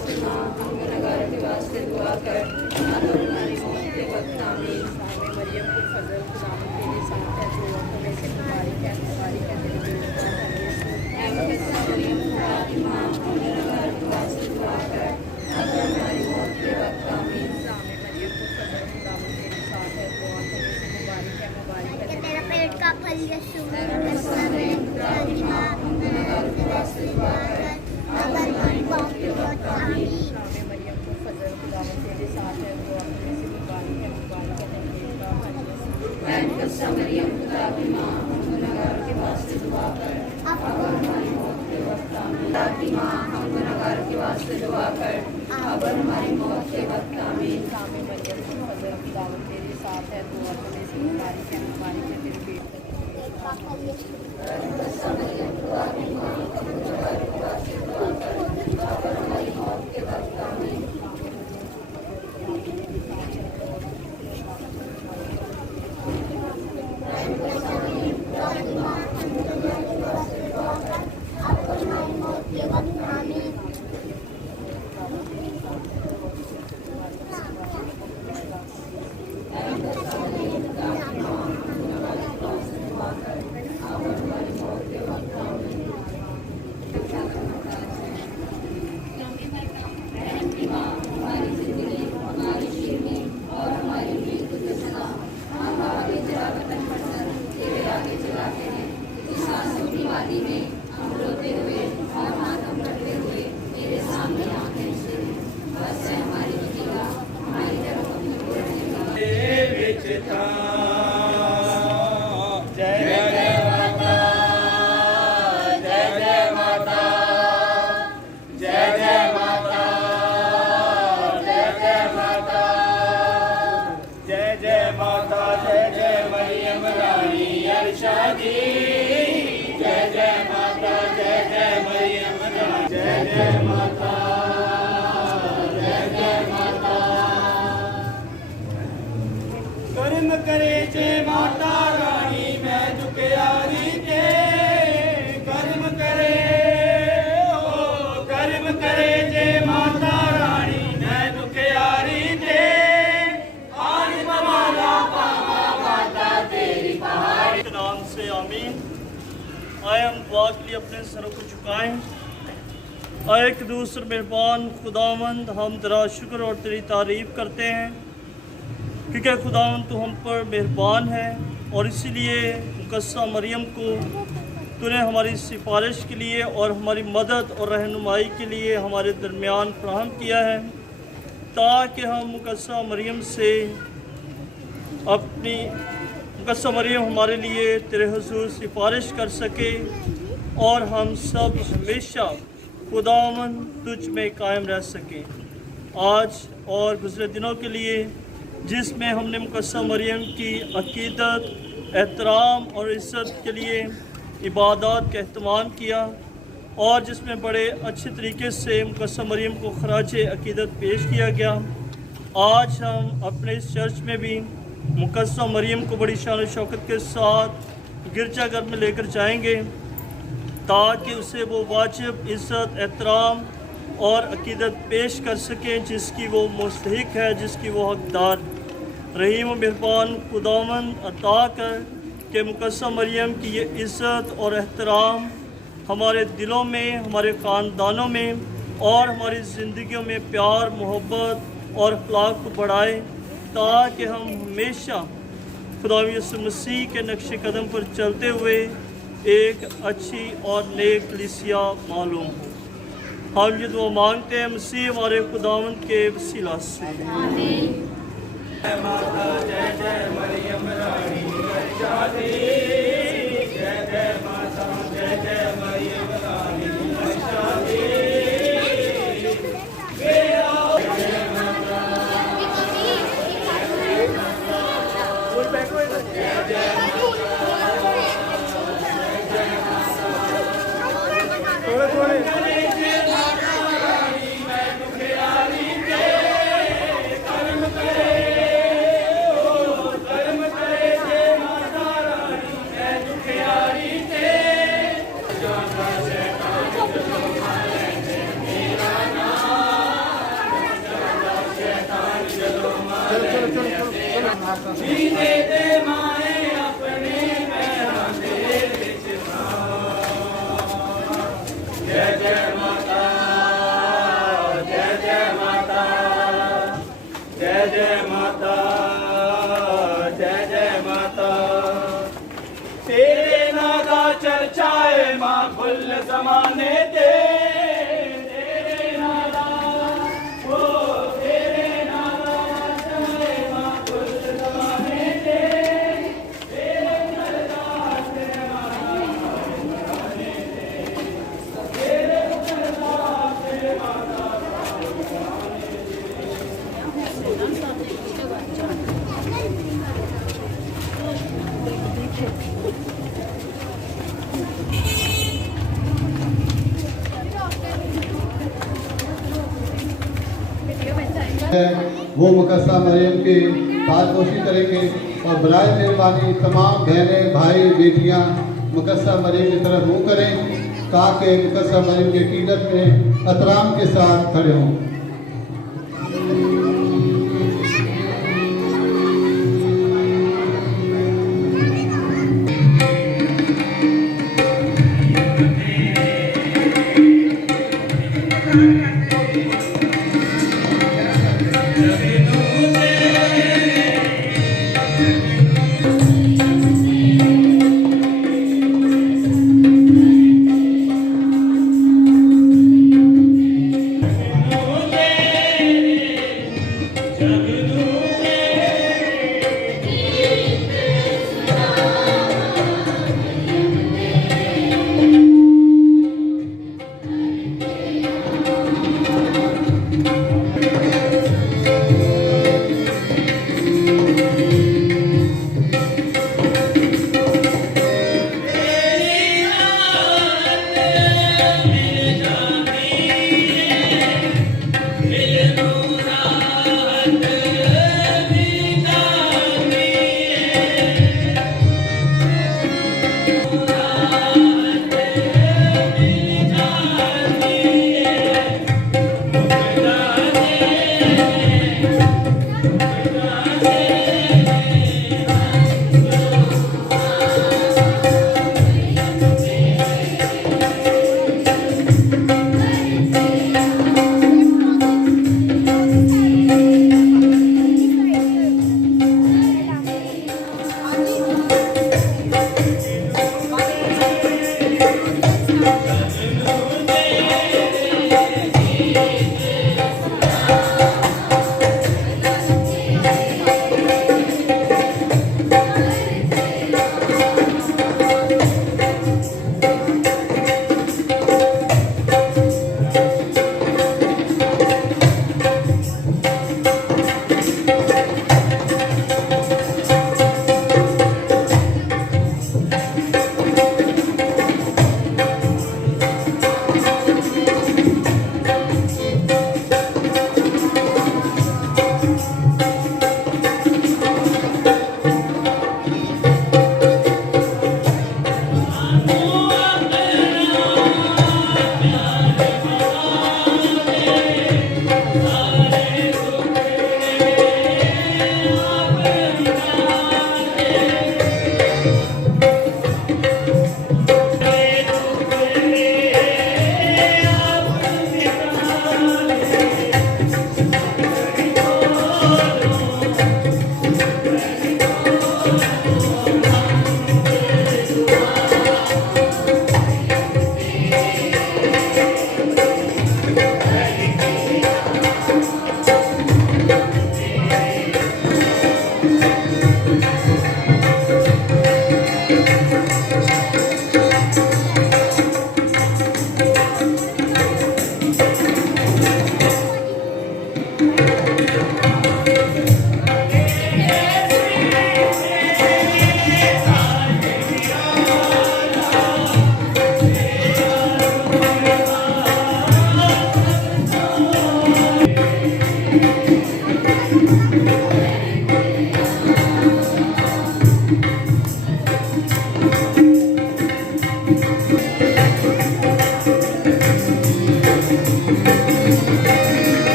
वास्ते माँ हम गुनहगारों के वास्ते दुआ कर अब और हमारी मौत के वक्त आमीन। हमें मरियम की फजल खुदावंद तेरे साथ है, तू औरतों में से मुबारक है तेरे पेट का फल। ऐ मुकद्दस मरियम खुदा की माँ हम गुनहगारों के वास्ते दुआ कर अब और हमारी मौत के वक्त आमीन। हमें मरियम की फजल खुदावंद तेरे साथ है, तू औरतों में से मुबारक है तेरा पेट का फल यीशु। ऐ मुकद्दस मरियम खुदा की माँ हम गुनहगारों के वास्ते दुआ कर अब और हमारी मौत के वक्त आमीन। हमें मरियम की फजल खुदावंद तेरे साथ है, तू औरतों में से मुबारक है तेरे पेट का फल यीशु। ऐ मुकद्दस मरियम खुदा की माँ हम गुनहगारों के वास्ते दुआ कर अब और हमारी मौत के वक्त आमीन। खुदा की माँ हम गुनहगारों के वास्ते दुआ कर अब और हमारी मौत के वक्त आमीन। हमें मरियम की फजल खुदावंद तेरे साथ है, तू औरतों में से मुबारक है तेरे पेट का फल यीशु। कर्म करे जे माता रानी मैं दुखियारी के कर्म करे जे माता रानी मैं दुखियारी के आज तुम्हारा पावा माता तेरी पहाड़ी के नाम से आमीन। आए हम दुआ के लिए अपने सरों को झुकाएं। आए एक दूसरे मेहरबान खुदावंद हम तेरा शुक्र और तेरी तारीफ करते हैं क्योंकि खुदावंद तू हम पर मेहरबान है और इसीलिए मुकद्दसा मरियम को तूने हमारी सिफारिश के लिए और हमारी मदद और रहनुमाई के लिए हमारे दरमियान फराहम किया है ताकि हम मुकद्दसा मरियम से मुकद्दसा मरियम हमारे लिए तेरे हुजूर सिफारिश कर सके और हम सब हमेशा खुदावंद तुझ में कायम रह सके। आज और गुज़रे दिनों के लिए जिसमें हमने मुकद्दसा मरियम की अकीदत, एहतराम और इज़्ज़त के लिए इबादत का एहतमाम किया और जिसमें बड़े अच्छे तरीके से मुकद्दसा मरियम को खराज अकीदत पेश किया गया, आज हम अपने इस चर्च में भी मुकद्दसा मरियम को बड़ी शान और शौकत के साथ गिरजाघर में लेकर जाएंगे ताकि उसे वो वाजिब इज़्ज़त, एहतराम और अकीदत पेश कर सकें जिसकी वो मुस्तहिक है, जिसकी वो हकदार। रहीम व मेहरबान खुदावंद अता कर कि मुकद्दसा मरियम की ये इज़्ज़त और एहतराम हमारे दिलों में, हमारे ख़ानदानों में और हमारी ज़िंदगियों में प्यार, मोहब्बत और अखलाक को बढ़ाए ताकि हम हमेशा खुदा यीशु मसीह के नक्श कदम पर चलते हुए एक अच्छी और नेक कलीसिया मालूम हो। हम ये दुआ मांगते हैं मसीह हमारे खुदावंद के वसीला से। आमीन। जय माता जय जय मरियम रानी शादी, जय जय माता जय जय मरियम रानी शादी। कुल जमाने ते तेरे नाला ओ तेरे नाला चले मां कुल जमाने ते तेरे सरदार तेरे माता जमाने ते तेरे सरदार तेरे माता वो मुकद्दसा मरियम के पासपोशी करेंगे और बराए मेहरबानी तमाम बहनें भाई बेटियां मुकद्दसा मरियम की तरफ मुँह करें ताकि मुकद्दसा मरियम की कीदत में एहतराम के साथ खड़े हों। ओ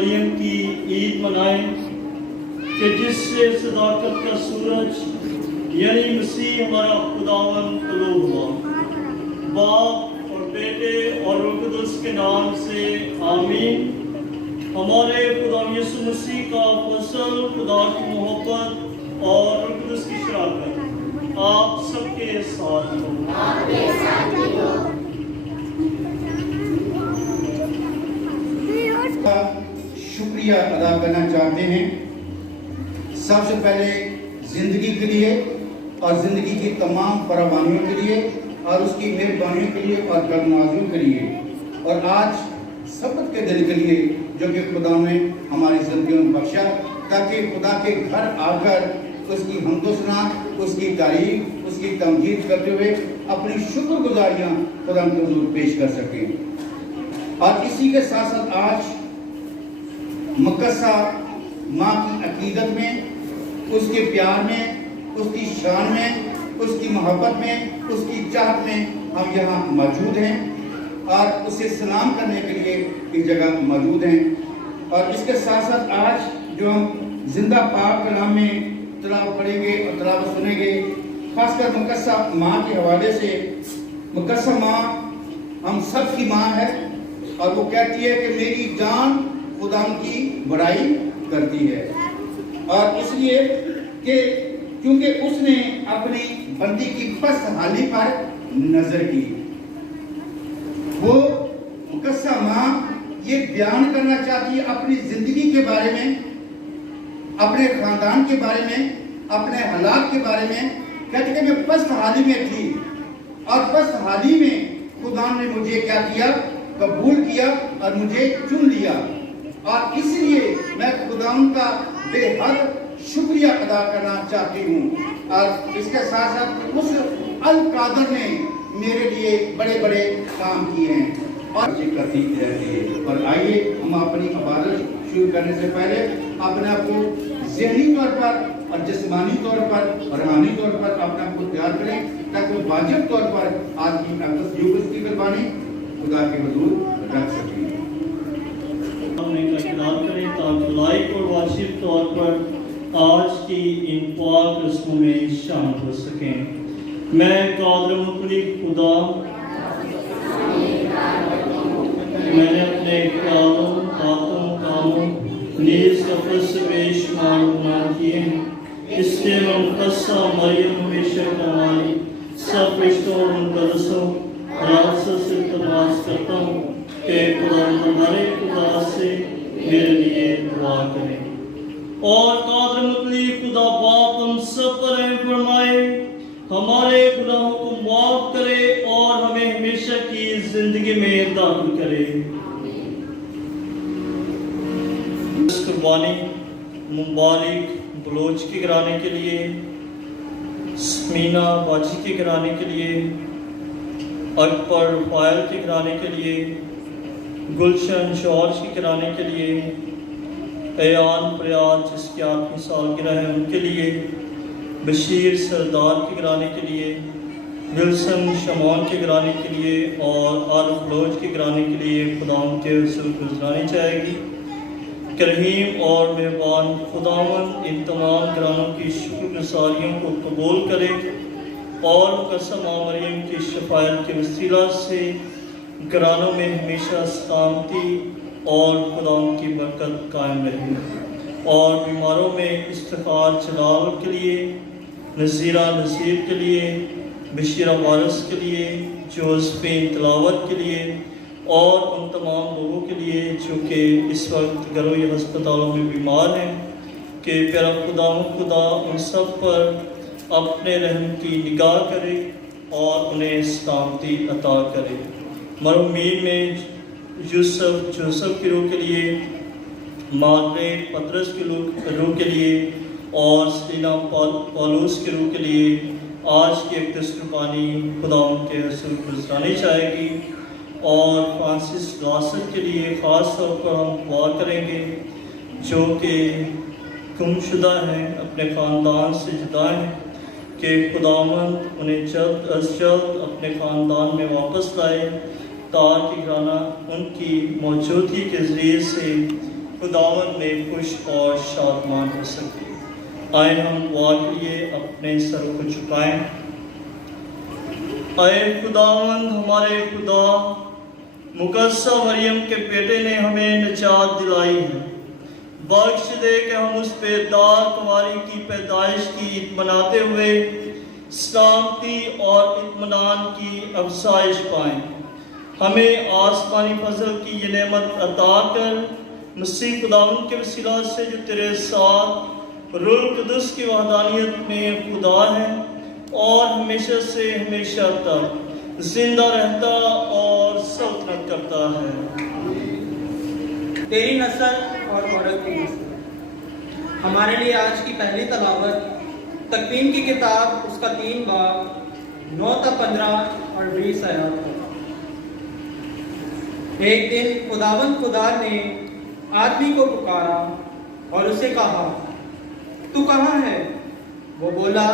मरियम की ईद मनाएं कि जिससे सदाकत का सूरज यानी मसीह हमारा खुदावन तलो हुआ। बाप और बेटे और रूह कुदस के नाम से आमीन। हमारे खुदा यीशु मसीह का फसल, खुदा की मोहब्बत और रूह कुदस की शराकत आप सबके साथ हो। का शुक्रिया अदा करना चाहते हैं। सबसे पहले जिंदगी के लिए और जिंदगी की तमाम फरावानियों के लिए और उसकी मेहरबानियों के लिए और करनाज़ों के लिए और आज सबत के दिन के लिए जो कि खुदा ने हमारी जिंदगियों में बख्शा, ताकि खुदा के घर आकर उसकी हमदोसना, उसकी तारीफ, उसकी तमजीद करते हुए अपनी शुक्रगुजारियां खुदा के हुजूर पेश कर सकें। और इसी के साथ साथ आज मुकद्दसा माँ की अकीदत में, उसके प्यार में, उसकी शान में, उसकी मोहब्बत में, उसकी चाहत में हम यहाँ मौजूद हैं और उसे सलाम करने के लिए इस जगह मौजूद हैं। और इसके साथ साथ आज जो हम जिंदा पाक कलाम में तलावत पढ़ेंगे और तलावत सुनेंगे, खासकर मुकद्दसा माँ के हवाले से। मुकद्दसा माँ हम सब की माँ है और वो कहती है कि मेरी जान खुदा की बड़ाई करती है, और इसलिए कि क्योंकि उसने अपनी बंदी की पस्त हाली पर नजर की। वो मुकद्दसा माँ ये बयान करना चाहती है अपनी जिंदगी के बारे में, अपने खानदान के बारे में, अपने हालात के बारे में। कहती है मैं पस्त हाली में थी और पस्त हाली में खुदा ने मुझे क्या किया, कबूल किया और मुझे चुन लिया, और इसलिए मैं खुदा का बेहद शुक्रिया अदा करना चाहती हूँ। और इसके साथ साथ उस अल कादर ने मेरे लिए बड़े बड़े काम किए हैं और ये करती रहती है। और आइए हम अपनी इबादत शुरू करने से पहले अपने आप को ज़हनी तौर पर और जिस्मानी तौर पर और रूहानी तौर पर अपने आप को तैयार करें, ताकि वाजिब तौर पर आज की अक़दस यूबस की कुर्बानी खुदा के हुजूर रख सकें। करें ताकि लाइक और वाजिब तौर पर आज की इन पाक रस्मों में शामिल हो सकें। मैं कादर मुतलिक खुदा मैंने अपने ख्यालों, बातों, कामों, नीज़ सफ़र से बेशुमार गुनाह किए हैं। इसलिए मैं मुकद्दसा मरियम हमेशा कमाई सब रिश्तों और मुक़द्दसों से इल्तिमास करता हूँ कि खुदा हमारे खुदा से मेरे लिए दुआ करें। और कादर मुतलिक खुदा बाप हम सब पर रहम फरमाए, हमारे गुनाहों को माफ करे और हमें हमेशा की जिंदगी में दाखिल करे। इस कुर्बानी मुबारक बलोच के घराने के लिए, मीना बाजी के घराने के लिए, अकबर फायल के घराने के लिए, गुलशन जॉर्ज के घराने के लिए, अयान प्रयाज जिसकी 8वीं सालगिरह है उनके लिए, बशीर सरदार के घराने के लिए, विल्सन शमौन के घराने के लिए और आरिफ बलोच के घराने के लिए खुदाम के हुजूर गुज़रानी चाहेगी। करहीम और मेहरबान खुदावन इन तमाम घरानों की शुक्रगुज़ारियों को कबूल करे और मुकद्दसा माँ मरियम की शफाअत के वसीला से घरानों में हमेशा सलामती और खुदाम की बरकत कायम रहे। और बीमारों में इफ्तिखार जलाल के लिए, नज़ीरा नज़ीर के लिए, बशीरा वारस के लिए, जोज़फीन तलावत के लिए और उन तमाम लोगों के लिए जो कि इस वक्त घरों या अस्पतालों में बीमार हैं, कि प्यारा खुदा उन सब पर अपने रहम की निगाह करे और उन्हें सलामती अता करे। मरहूमीन में जोसेफ की रूह के लिए, मार्गरेट पतरस की रूह के लिए और सेलिना पौलुस की रूह के लिए आज की अक़दस कुर्बानी खुदा के हुजूर गुज़रानी चाहेगी। और फ्रांसिस लासर के लिए ख़ास तौर पर हम दुआ करेंगे जो कि गुमशुदा हैं, अपने ख़ानदान से जुदा हैं, कि खुदावंद उन्हें जल्द अज जल्द अपने ख़ानदान में वापस लाए, ताकि घराना उनकी मौजूदगी के ज़रिए से खुदावंद में खुश और शादमान हो सके। आए हम दुआ के लिए अपने सर को झुकाएं। आए खुदावंद हमारे खुदा, मुकद्दस मरियम के बेटे ने हमें निजात दिलाई है। बख्श दे कि हम उस बेदार कुंवारी की पैदाइश की ईद मनाते हुए सलामती और इत्मीनान की अफजाइश पाएं। हमें आसमानी फजल की ये नेमत अता कर, मसीह खुदावंद के वसीला से जो तेरे साथ रूह कुदस की वहदानियत में खुदा है और हमेशा से हमेशा तक जिंदा रहता और सल्तनत करता है। तेरी नस्ल और औरत की नस्ल। हमारे लिए आज की पहली तलावत तकवीन की किताब उसका 3 बाब 9 तक 15 और 20 आयत है। एक दिन खुदा ने आदमी को पुकारा और उसे कहा, तू कहाँ है? वो बोला,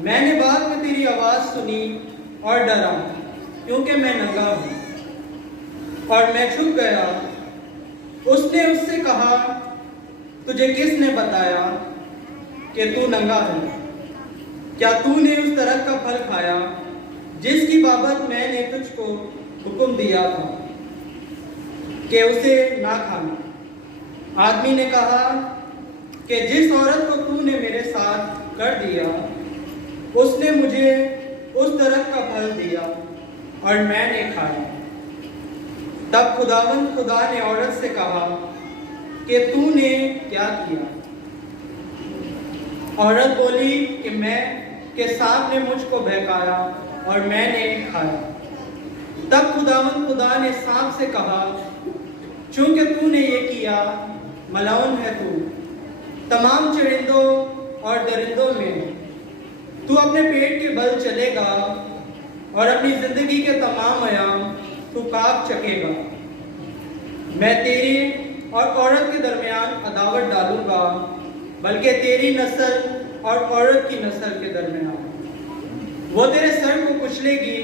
मैंने बाग में तेरी आवाज़ सुनी और डरा, क्योंकि मैं नंगा हूँ और मैं छुप गया। उसने उससे कहा, तुझे किसने बताया कि तू नंगा है? क्या तूने उस दरख्त का फल खाया जिसकी बाबत मैंने तुझको हुक्म दिया था कि उसे ना खाना? आदमी ने कहा कि जिस औरत को तूने मेरे साथ कर दिया, उसने मुझे उस दरख्त का फल दिया और मैंने खाया। तब खुदा ने औरत से कहा कि तूने क्या किया? औरत बोली कि सांप ने मुझको बहकाया और मैंने खाया। तब खुदा ने सांप से कहा, चूंकि तूने ये किया, मलऊन है तू तमाम चरिंदों और दरिंदों में। तू अपने पेट के बल चलेगा और अपनी जिंदगी के तमाम अयाम तू काक चकेगा। मैं तेरी और औरत के दरमियान अदावत डालूंगा, बल्कि तेरी नस्ल और औरत की नस्ल के दरमियान। वो तेरे सर को कुचलेगी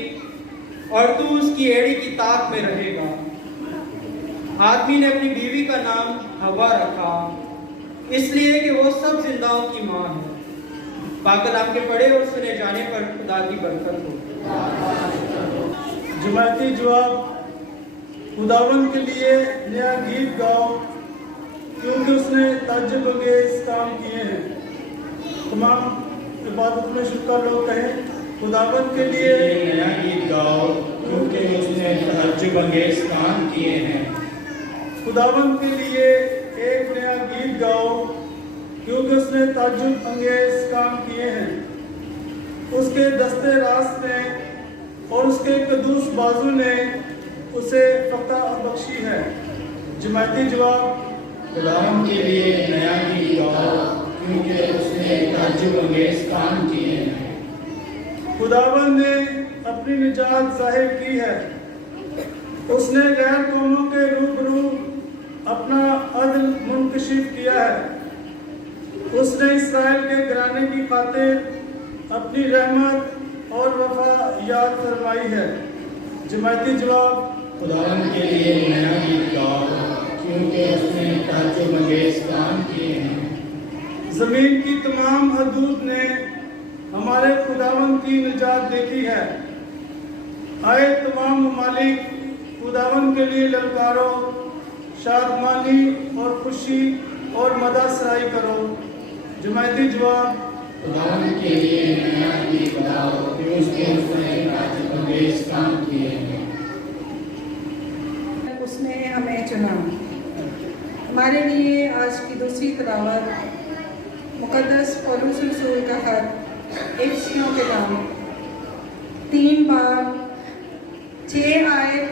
और तू उसकी एड़ी की ताक में रहेगा। आदमी ने अपनी बीवी का नाम हवा रखा, इसलिए कि वो सब जिंदाओं की माँ है। पाक कलाम के पढ़े और सुने जाने पर खुदा की बरकत हो। जमाती जवाब, खुदावंद के लिए नया गीत गाओ, क्योंकि उसने ताज्जुब अंगेज काम किए हैं। तमाम इबादत में शुक्र लोग कहें, खुदावंद के लिए नया गीत गाओ, क्योंकि उसने ताज्जुब अंगेज काम किए हैं। खुदावंद के लिए एक नया गीत गाओ, क्योंकि उसने ताज्जुब अंगेज काम किए हैं। उसके दस्ते रास्त ने और उसके कदूस बाजू ने उसे फतह बख्शी है। जमाती जवाब, खुदावंद के लिए नया गीत गाओ, क्योंकि उसने ताज्जुब अंगेज काम किए हैं। खुदावंद ने अपनी निजात जाहिर की है। उसने गैर कौमों के रूबरू अपना अदल मुंकशिफ किया है। उसने इस्राएल के घराने की खातिर अपनी रहमत और वफा याद फरमाई है। जमाती जवाब, खुदावंद के लिए नया गीत गाओ, क्योंकि उसने ताज्जुब अंगेज काम किए हैं। ज़मीन की तमाम हदूद ने हमारे खुदावंद की निजात देखी है। आए तमाम ममालिक, खुदावंद के लिए ललकारो, शादमानी और खुशी और मदद सराई करो। जमाती जवाब, खुदावंद के लिए नया गीत गाओ, क्योंकि उसने ताज्जुब अंगेज काम किए हैं। उसने हमें चुना। हमारे लिए आज की दूसरी तिलावत मुक़द्दस पौलुस रसूल का खत इफिसियों के नाम 3 बाब 6 आयत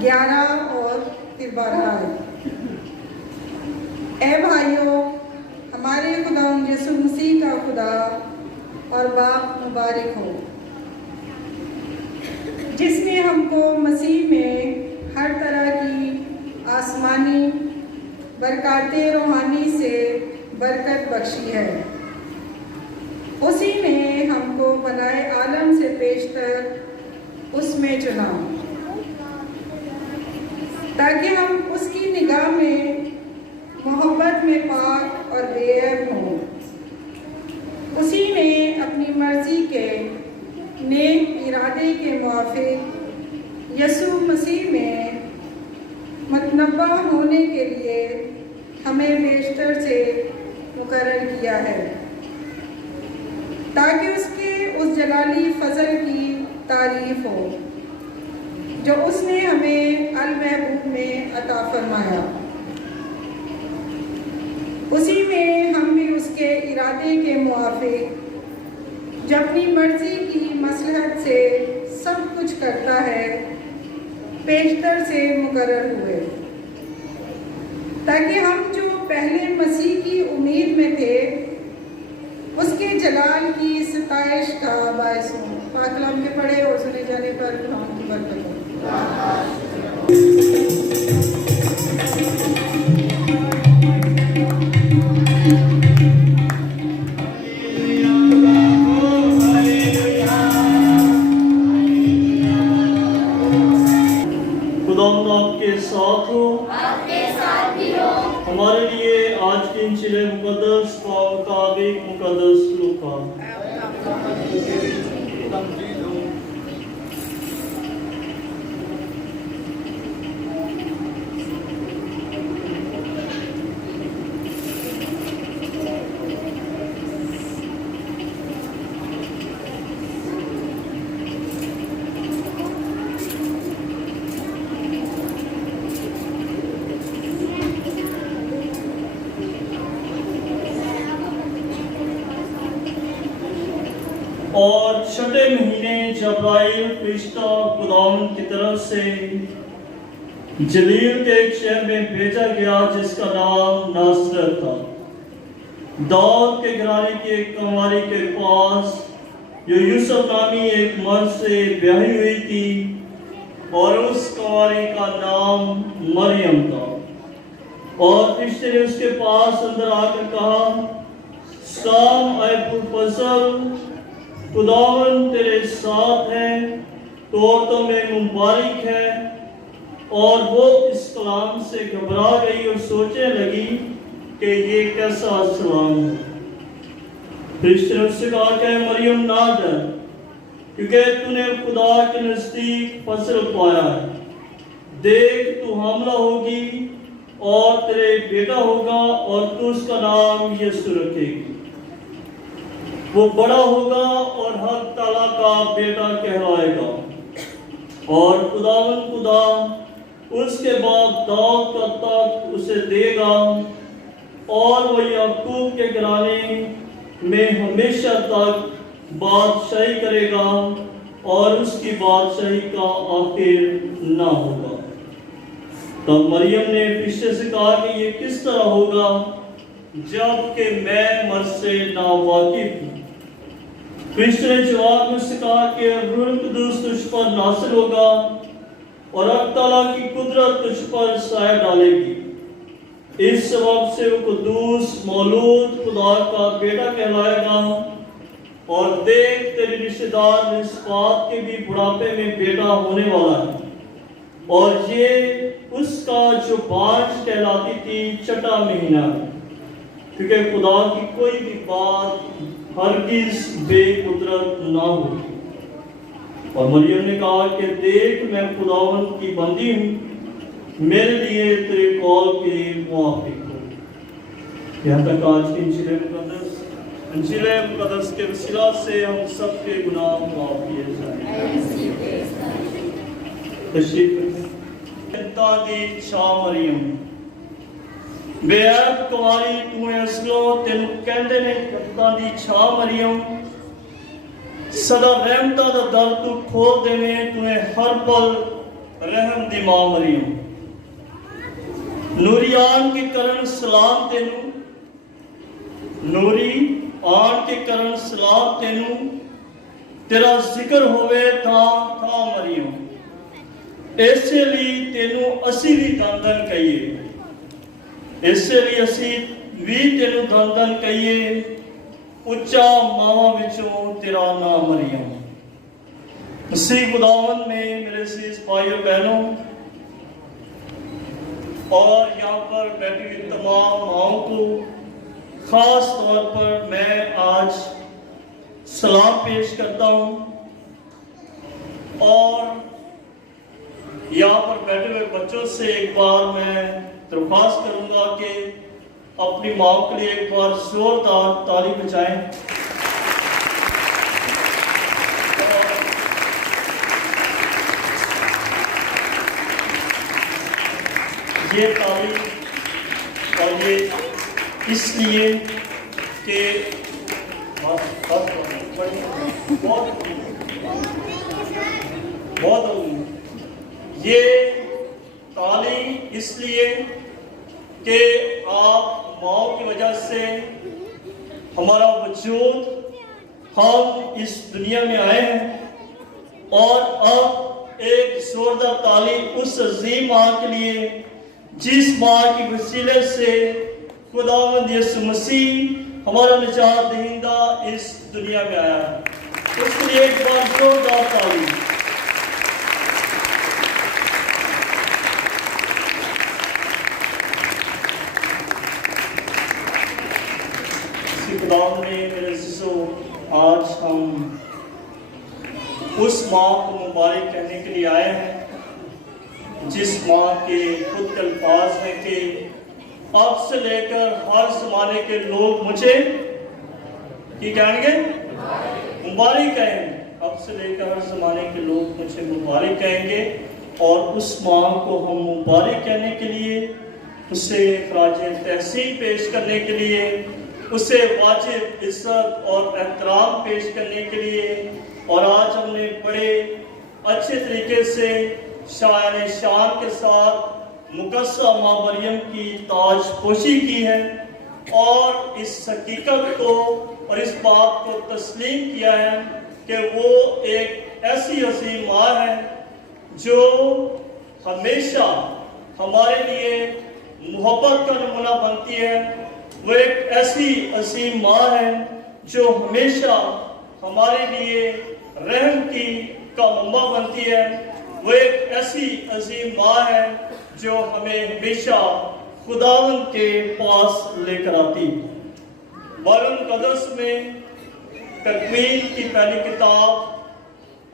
11 और फिर 12 आयत। ऐ भाइयों, हमारे खुदा यीशु मसीह का खुदा और बाप मुबारक हो, जिसने हमको मसीह में हर तरह की आसमानी बरकतें रूहानी से बरकत बख्शी है। उसी ने हमको बनाए आलम से पेशतर उसमें चुना, ताकि हम उसकी निगाह निगाह में मोहब्बत में पाक और बेऐब हों। उसी ने अपनी मर्जी के नेक इरादे के मुआफिक यसू मसीह में मतनब्बा होने के लिए हमें बेशतर से मुकर्रर किया है, ताकि उसके उस जलाली फजल की तारीफ हो जो उसने हमें अल महबूब में अता फरमाया। उसी में हम भी उसके इरादे के मुआफिक जो अपनी मर्जी की मसलहत से सब कुछ करता है, बेशतर से मुकर्रर हुए, ताकि हम जो पहले मसीह की उम्मीद में थे उसके जलाल की सताइश का बायस हों। पाक कलाम के पढ़े और सुने जाने पर खुदावंद की बरकत हो। खुदावंद आपके साथ हो, आपके साथ भी हो। हमारे लिए आज की इंजील मुकद्दस का मुताबिक मुकद्दस लूका। और छठे महीने जब्राइल फरिश्ता खुदावंद की तरफ से जलील के एक शहर में भेजा गया जिसका नाम नासरत था, दाऊद के घराने की एक कंवारी के पास, जो यूसुफ नामी एक मर्द से ब्याही हुई थी, और उस कंवारी का नाम मरियम था। और फरिश्ते ने उसके पास अंदर आकर कहा, साम ऐ पुरफज़ल, खुदावंद तेरे साथ है, तो औरतों में मुबारक है। और वो इस कलाम से घबरा गई और सोचने लगी कि ये कैसा सलाम है। फरिश्ते ने उससे कहा कि मरियम ना डर, क्योंकि तूने खुदा के नजदीक फजल पाया है। देख तू हामला होगी और तेरे बेटा होगा और तू उसका नाम यीशु रखेगी। वो बड़ा होगा और हक ताला का बेटा कहलाएगा, और खुदावंद खुदा उसके बाद दाऊद का तख्त उसे देगा, और वो याकूब के घराने में हमेशा तक बादशाही करेगा, और उसकी बादशाही का आखिर ना होगा। तब मरियम ने फरिश्ते से कहा कि ये किस तरह होगा, जबकि मैं मर्द से नावाकिफ हूँ। फरिश्ते ने जवाब में से कहा कि रूह कुदूस तुझ पर नाज़िल होगा, और हक ताला की कुदरत तुझ पर साया डालेगी। इस सबब से वो कुदूस मौलूद खुदा का बेटा कहलाएगा। और देख तेरे रिश्तेदार मिस्पात के भी बुढ़ापे में बेटा होने वाला है, और ये उसका जो बांझ कहलाती थी छठा महीना है, क्योंकि खुदा की कोई भी बात हरगिज बेकुदरत ना होगी। और मरियम ने कहा कि देख मैं खुदावंद की बंदी हूँ, मेरे लिए तेरे कौल के मुआफिक हो। यहाँ तक आज की इंजील मुकद्दस के वसीला से हम सबके गुनाह माफ किए जाएं। तशरीफ दी शाह मरियम बेअब कुमारी तू असलो तेन कहते ने दी छा मरियम सदा रहमता दा दर तू खोल देवे, तुम्हें हर पल रहम दी मां मरियम। नूरी आन के करण सलाम तेनू, नूरी आन के करण सलाम तेनू, तेरा जिक्र होवे था मरियम। इसे लिए तेनू असी भी धन कहिए, इसे लिए असी भी तेनू धन कहिए। उच्चा मावा विचों तेरा नाम मरियम। मसीह खुदावंद में मेरे अज़ीज़ भाइयों बहनों, और यहाँ पर बैठी हुई तमाम माओं को ख़ास तौर पर मैं आज सलाम पेश करता हूँ। और यहाँ पर बैठे हुए बच्चों से एक बार मैं दरख्वास्त करूँगा कि अपनी माओं के लिए एक बार जोरदार ताली बजाएं। ये ताली और ये इसलिए कि बहुत ये ताली इसलिए कि आप माओ की वजह से हमारा वजूद, हम इस दुनिया में आए हैं। और अब एक जोरदार ताली उस अजीम माँ के लिए जिस माँ की वसीले से खुदावंद यीशु मसीह हमारा निजात दहिंदा इस दुनिया में आया है। उसके लिए एक बार जोरदार ताली। खुदावंद ने मेरे अज़ीज़ों, आज हम उस माँ को मुबारक कहने के लिए आए हैं जिस माँ के खुद के अल्फाज हैं कि अब से लेकर हर ज़माने के लोग मुझे की कहेंगे मुबारक कहेंगे। अब से लेकर हर ज़माने के लोग मुझे मुबारक कहेंगे। और उस माँ को हम मुबारक कहने के लिए, उसे खराज तहसीन पेश करने के लिए, उसे वाजिब इज्जत और एहतराम पेश करने के लिए, और आज हमने बड़े अच्छे तरीके से शान शान के साथ मुकस्सा माँ मरियम की ताजपोशी की है और इस हकीकत को और इस बात को तस्लीम किया है कि वो एक ऐसी अजीम माँ है जो हमेशा हमारे लिए मोहब्बत का नमूना बनती है। वो एक ऐसी अजीम माँ है जो हमेशा हमारे लिए रहम की का मम्मा बनती है। वो एक ऐसी अजीम माँ है जो हमें हमेशा खुदावंद के पास लेकर आती। बाइबल मुक़द्दस में तकवीन की पहली किताब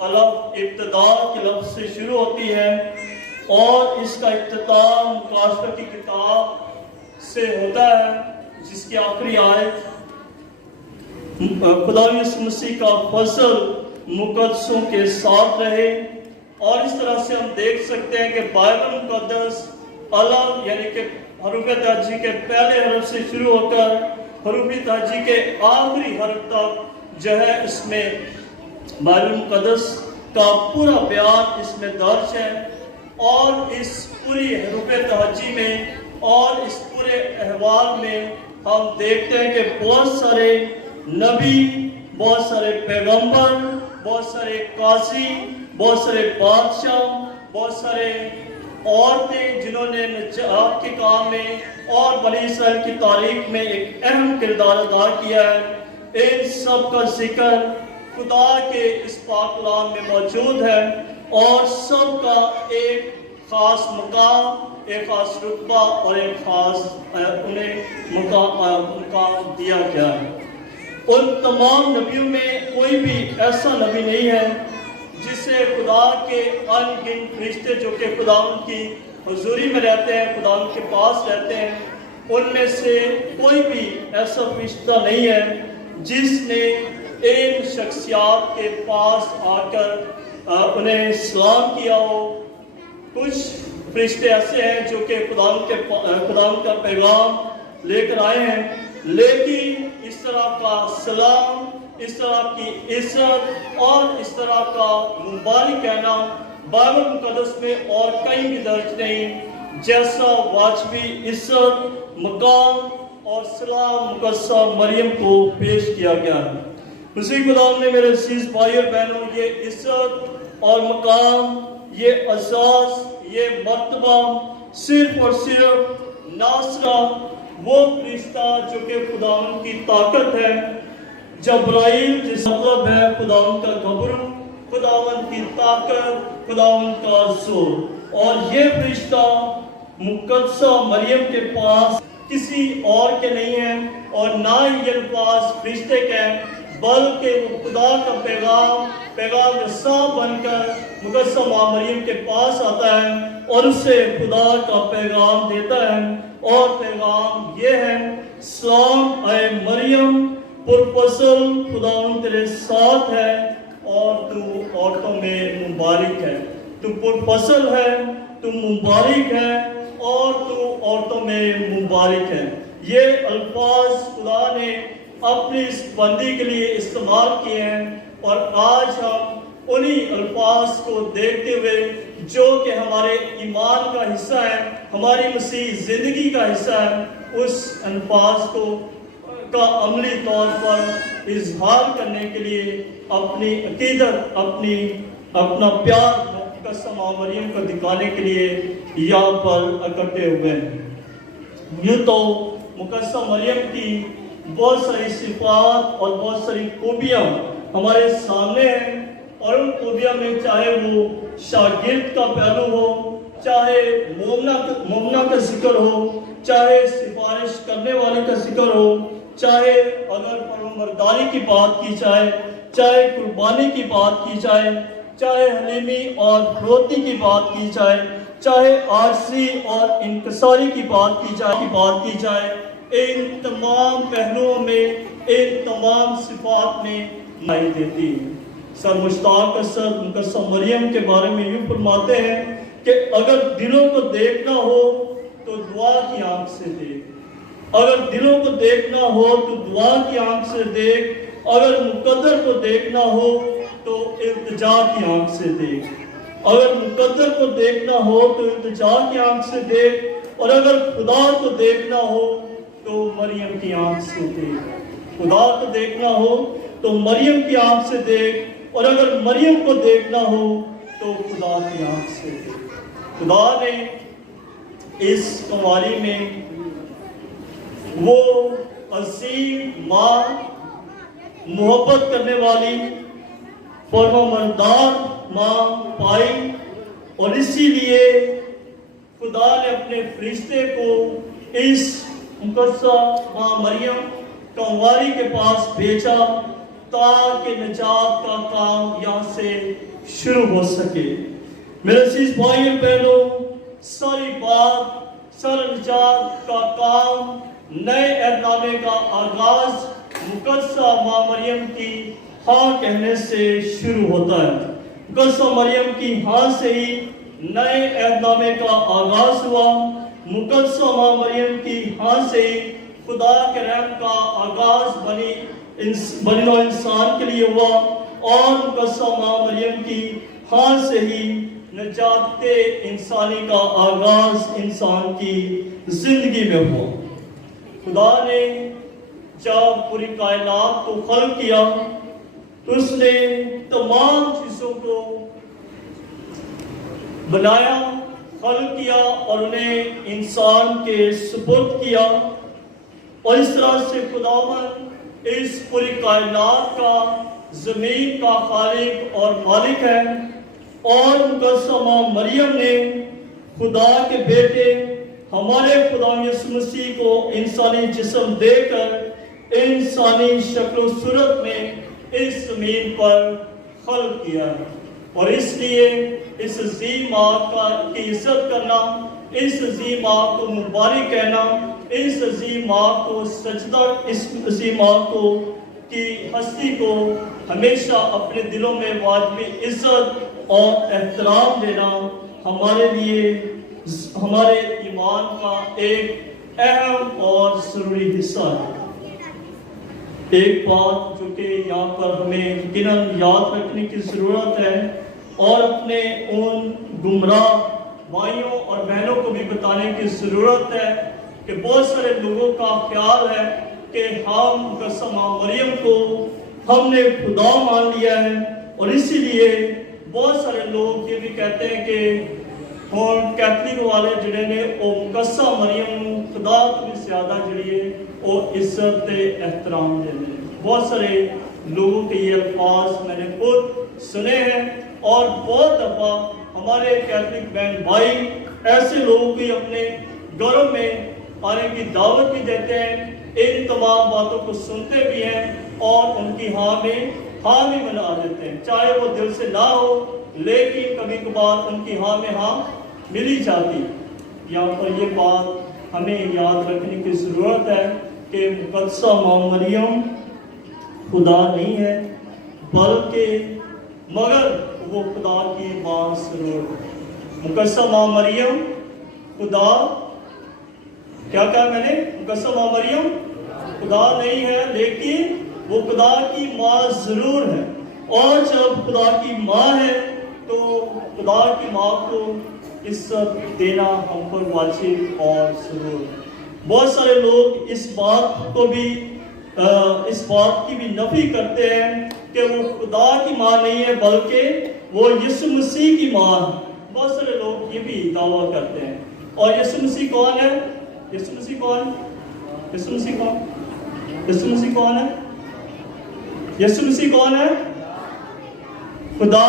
अलफ इब्तिदा के लफ्ज़ से शुरू होती है और इसका इख्तिताम मुकाशफा की किताब से होता है, जिसकी आखिरी आयत खुदा यीशु मसीह का फजल मुकद्दसों के साथ रहे। और इस तरह से हम देख सकते हैं कि बाइबल मुक़द्दस अलफ यानी कि हरूफ तहजी के पहले हरफ से शुरू होकर हरूफ तहजी के आखिरी हरफ तक जो है इसमें बाइबल मुक़द्दस का पूरा बयान इसमें दर्ज है। और इस पूरी हरूफ तहजी में और इस पूरे अहवाल में हम देखते हैं कि बहुत सारे नबी, बहुत सारे पैगंबर, बहुत सारे काजी, बहुत सारे बादशाह, बहुत सारे औरतें जिन्होंने निजात के काम में और बनी इस्राइल की तारीख में एक अहम किरदार अदा किया है, इन सब का जिक्र खुदा के इस पाक कलाम में मौजूद है। और सब का एक खास मकाम, एक खास रुतबा और एक खास उन्हें मुकाम दिया गया है। उन तमाम नबियों में कोई भी ऐसा नबी नहीं है जिसे खुदा के अनगिन फरिश्ते जो कि खुदा की हुजूरी में रहते हैं, खुदा के पास रहते हैं, उनमें से कोई भी ऐसा फरिश्ता नहीं है जिसने इन शख्सियात के पास आकर उन्हें सलाम किया हो। कुछ फरिश्ते ऐसे हैं जो कि खुदा का पैगाम लेकर आए हैं, लेकिन इस तरह का सलाम, इस तरह की इज्जत और इस तरह का मुबारक कहना बाइबल मुक़द्दस में और कहीं भी दर्ज नहीं, जैसा वाजबी इज्जत, मकाम और सलाम मुकद्दसा मरियम को पेश किया गया है। उसी खुदा ने मेरे अजीज भाई और बहनों, ये इज्जत और मकाम, ये अज़ाज़, ये मर्तबा सिर्फ और सिर्फ नासरा वो फरिश्ता जो कि खुदावन की ताकत है, जब्राइल जिस मतलब है खुदावन का घबरू, खुदावन की ताकत, खुदावन का जोर, और ये फरिश्ता मुकद्दसा मरियम के पास किसी और के नहीं हैं और ना ही ये अल्फाज फरिश्ते के हैं, बल्कि वो खुदा का पैगाम रसा बनकर मुकद्दसा माँ मरियम के पास आता है और उसे खुदा का पैगाम देता है। और पैगाम ये है, सलाम ऐ मरियम, पुरफज़ल, खुदावंद तेरे साथ है और तू औरतों में मुबारक है। तू पुरफज़ल है, तू मुबारक है और तू औरतों में मुबारक है। ये अल्फाज खुदा ने अपनी इस बंदी के लिए इस्तेमाल किए हैं और आज हम उन्हीं अल्फाज को देखते हुए जो कि हमारे ईमान का हिस्सा है, हमारी मसीह ज़िंदगी का हिस्सा है, उस अल्फाज को का अमली तौर पर इजहार करने के लिए अपनी अकीदत, अपना प्यार मुकद्दसा माँ मरियम को दिखाने के लिए यहाँ पर इकट्ठे हुए हैं। यूँ तो मुकद्दसा मरियम की बहुत सारी सिफात और बहुत सारी खूबियाँ हमारे सामने हैं और उन खूबियाँ में चाहे वो शागिर्द का पहलू हो, चाहे मोमना का जिक्र हो, चाहे सिफारिश करने वाले का जिक्र हो, चाहे अगर फरमाबरदारी की बात की जाए, चाहे कुर्बानी की बात की जाए, चाहे हलीमी और फरोती की बात की जाए, चाहे आरसी और इनकसारी की बात की जाए, इन तमाम पहलुओं में, इन तमाम सिफात में दिखाई देती है। सर मुश्ताक असद मुकद्दसा मरियम के बारे में यूँ फरमाते हैं कि अगर दिलों को देखना हो तो दुआ की आंख से देख, अगर दिलों को देखना हो तो दुआ की आंख से देख, अगर मुकद्दर को देखना हो तो इल्तिजा की आंख से देख, अगर मुकद्दर को देखना हो तो इल्तिजा की आंख से देख, और अगर खुदा को देखना हो तो मरियम की आंख से देख। खुदा को देखना हो तो मरियम की आंख से देख, और अगर मरियम को देखना हो तो खुदा की आंख से देख। खुदा ने इस कुंवारी में वो अजीम माँ, मोहब्बत करने वाली, फरमाबरदार माँ पाई, और इसीलिए खुदा ने अपने फरिश्ते को इस मुकद्दसा माँ मरियम कुंवारी के पास भेजा ताकि निजात का काम यहाँ से शुरू हो सके। मेरे अजीज भाई और बहनों, सारी बात, सारा निजात का काम, नए अहदनामे का आगाज मुकद्दसा माँ मरियम की हाँ कहने से शुरू होता है। मुकद्दसा मरियम की हाँ से ही नए अहदनामे का आगाज हुआ। मुकद्दसा माँ मरियम की हाँ से ही खुदा के रहम का आगाज बनी इंसान के लिए हुआ, और मुकद्दसा माँ मरियम की हाँ से ही निजात इंसानी का आगाज इंसान की जिंदगी में हुआ। खुदा ने जब पूरी कायनात को खल्क किया तो उसने तमाम चीजों को बनाया, खल्क किया और उन्हें इंसान के सुपुर्द किया, और इस तरह से खुदावंद इस पूरी कायनात का, जमीन का खालिक और मालिक है। और मुकद्दसा माँ मरियम ने खुदा के बेटे हमारे खुदा यीशु मसीह को इंसानी जिस्म देकर इंसानी शक्ल सूरत में इस जमीन पर खल्क किया है। और इसलिए इस अजीम माँ की इज्जत करना, इस अजीम माँ को मुबारक कहना, इस अजीम माँ को सजदा, इस अजीम माँ को की हस्ती को हमेशा अपने दिलों में वाजिब इज्जत और एहतराम देना हमारे लिए, हमारे ईमान का एक अहम और ज़रूरी हिस्सा है। एक बात जो कि यहाँ पर हमें यकीनन याद रखने की ज़रूरत है और अपने उन गुमराह भाइयों और बहनों को भी बताने की ज़रूरत है कि बहुत सारे लोगों का ख्याल है कि हम मुकद्दसा माँ मरियम को हमने खुदा मान लिया है, और इसीलिए बहुत सारे लोग ये भी कहते हैं कि कैथलिक वाले जिन्हें ने मुकद्दसा मरियम खुदा को भी ज़्यादा जरिए और इज्जत एहतराम देने। बहुत सारे लोगों के ये अल्फाज मैंने खुद सुने हैं اور بہت دفعہ ہمارے کیتھولک بہن بھائی ایسے لوگوں کی اپنے گھروں میں آنے کی دعوت بھی دیتے ہیں، ان تمام باتوں کو سنتے بھی ہیں اور ان کی ہاں بھی منا دیتے ہیں، چاہے وہ دل سے نہ ہو لیکن کبھی کبھار ان کی ہاں میں ہاں ملی جاتی۔ یہاں پر یہ بات ہمیں یاد رکھنے کی ضرورت ہے کہ مقدسہ ماں مریم خدا نہیں ہے، بلکہ مگر وہ خدا کی ماں ضرور ہے۔ مقدسہ ماں مریم خدا، کیا کہا میں نے؟ مقدسہ ماں مریم خدا نہیں ہے لیکن وہ خدا کی ماں ضرور ہے، اور جب خدا کی ماں ہے تو خدا کی ماں کو عزت دینا ہم پر واجب اور ضرور ہے۔ بہت سارے لوگ اس بات کی بھی نفی کرتے ہیں کہ وہ خدا کی ماں نہیں ہے بلکہ وہ یسوع مسیح کی ماں ہے۔ بہت سارے لوگ یہ بھی دعویٰ کرتے ہیں۔ اور یسوع مسیح کون ہے؟ یسوع مسیح کون؟ یسوع مسیح کون؟ یسوع مسیح کون ہے؟ یسوع مسیح کون ہے؟ خدا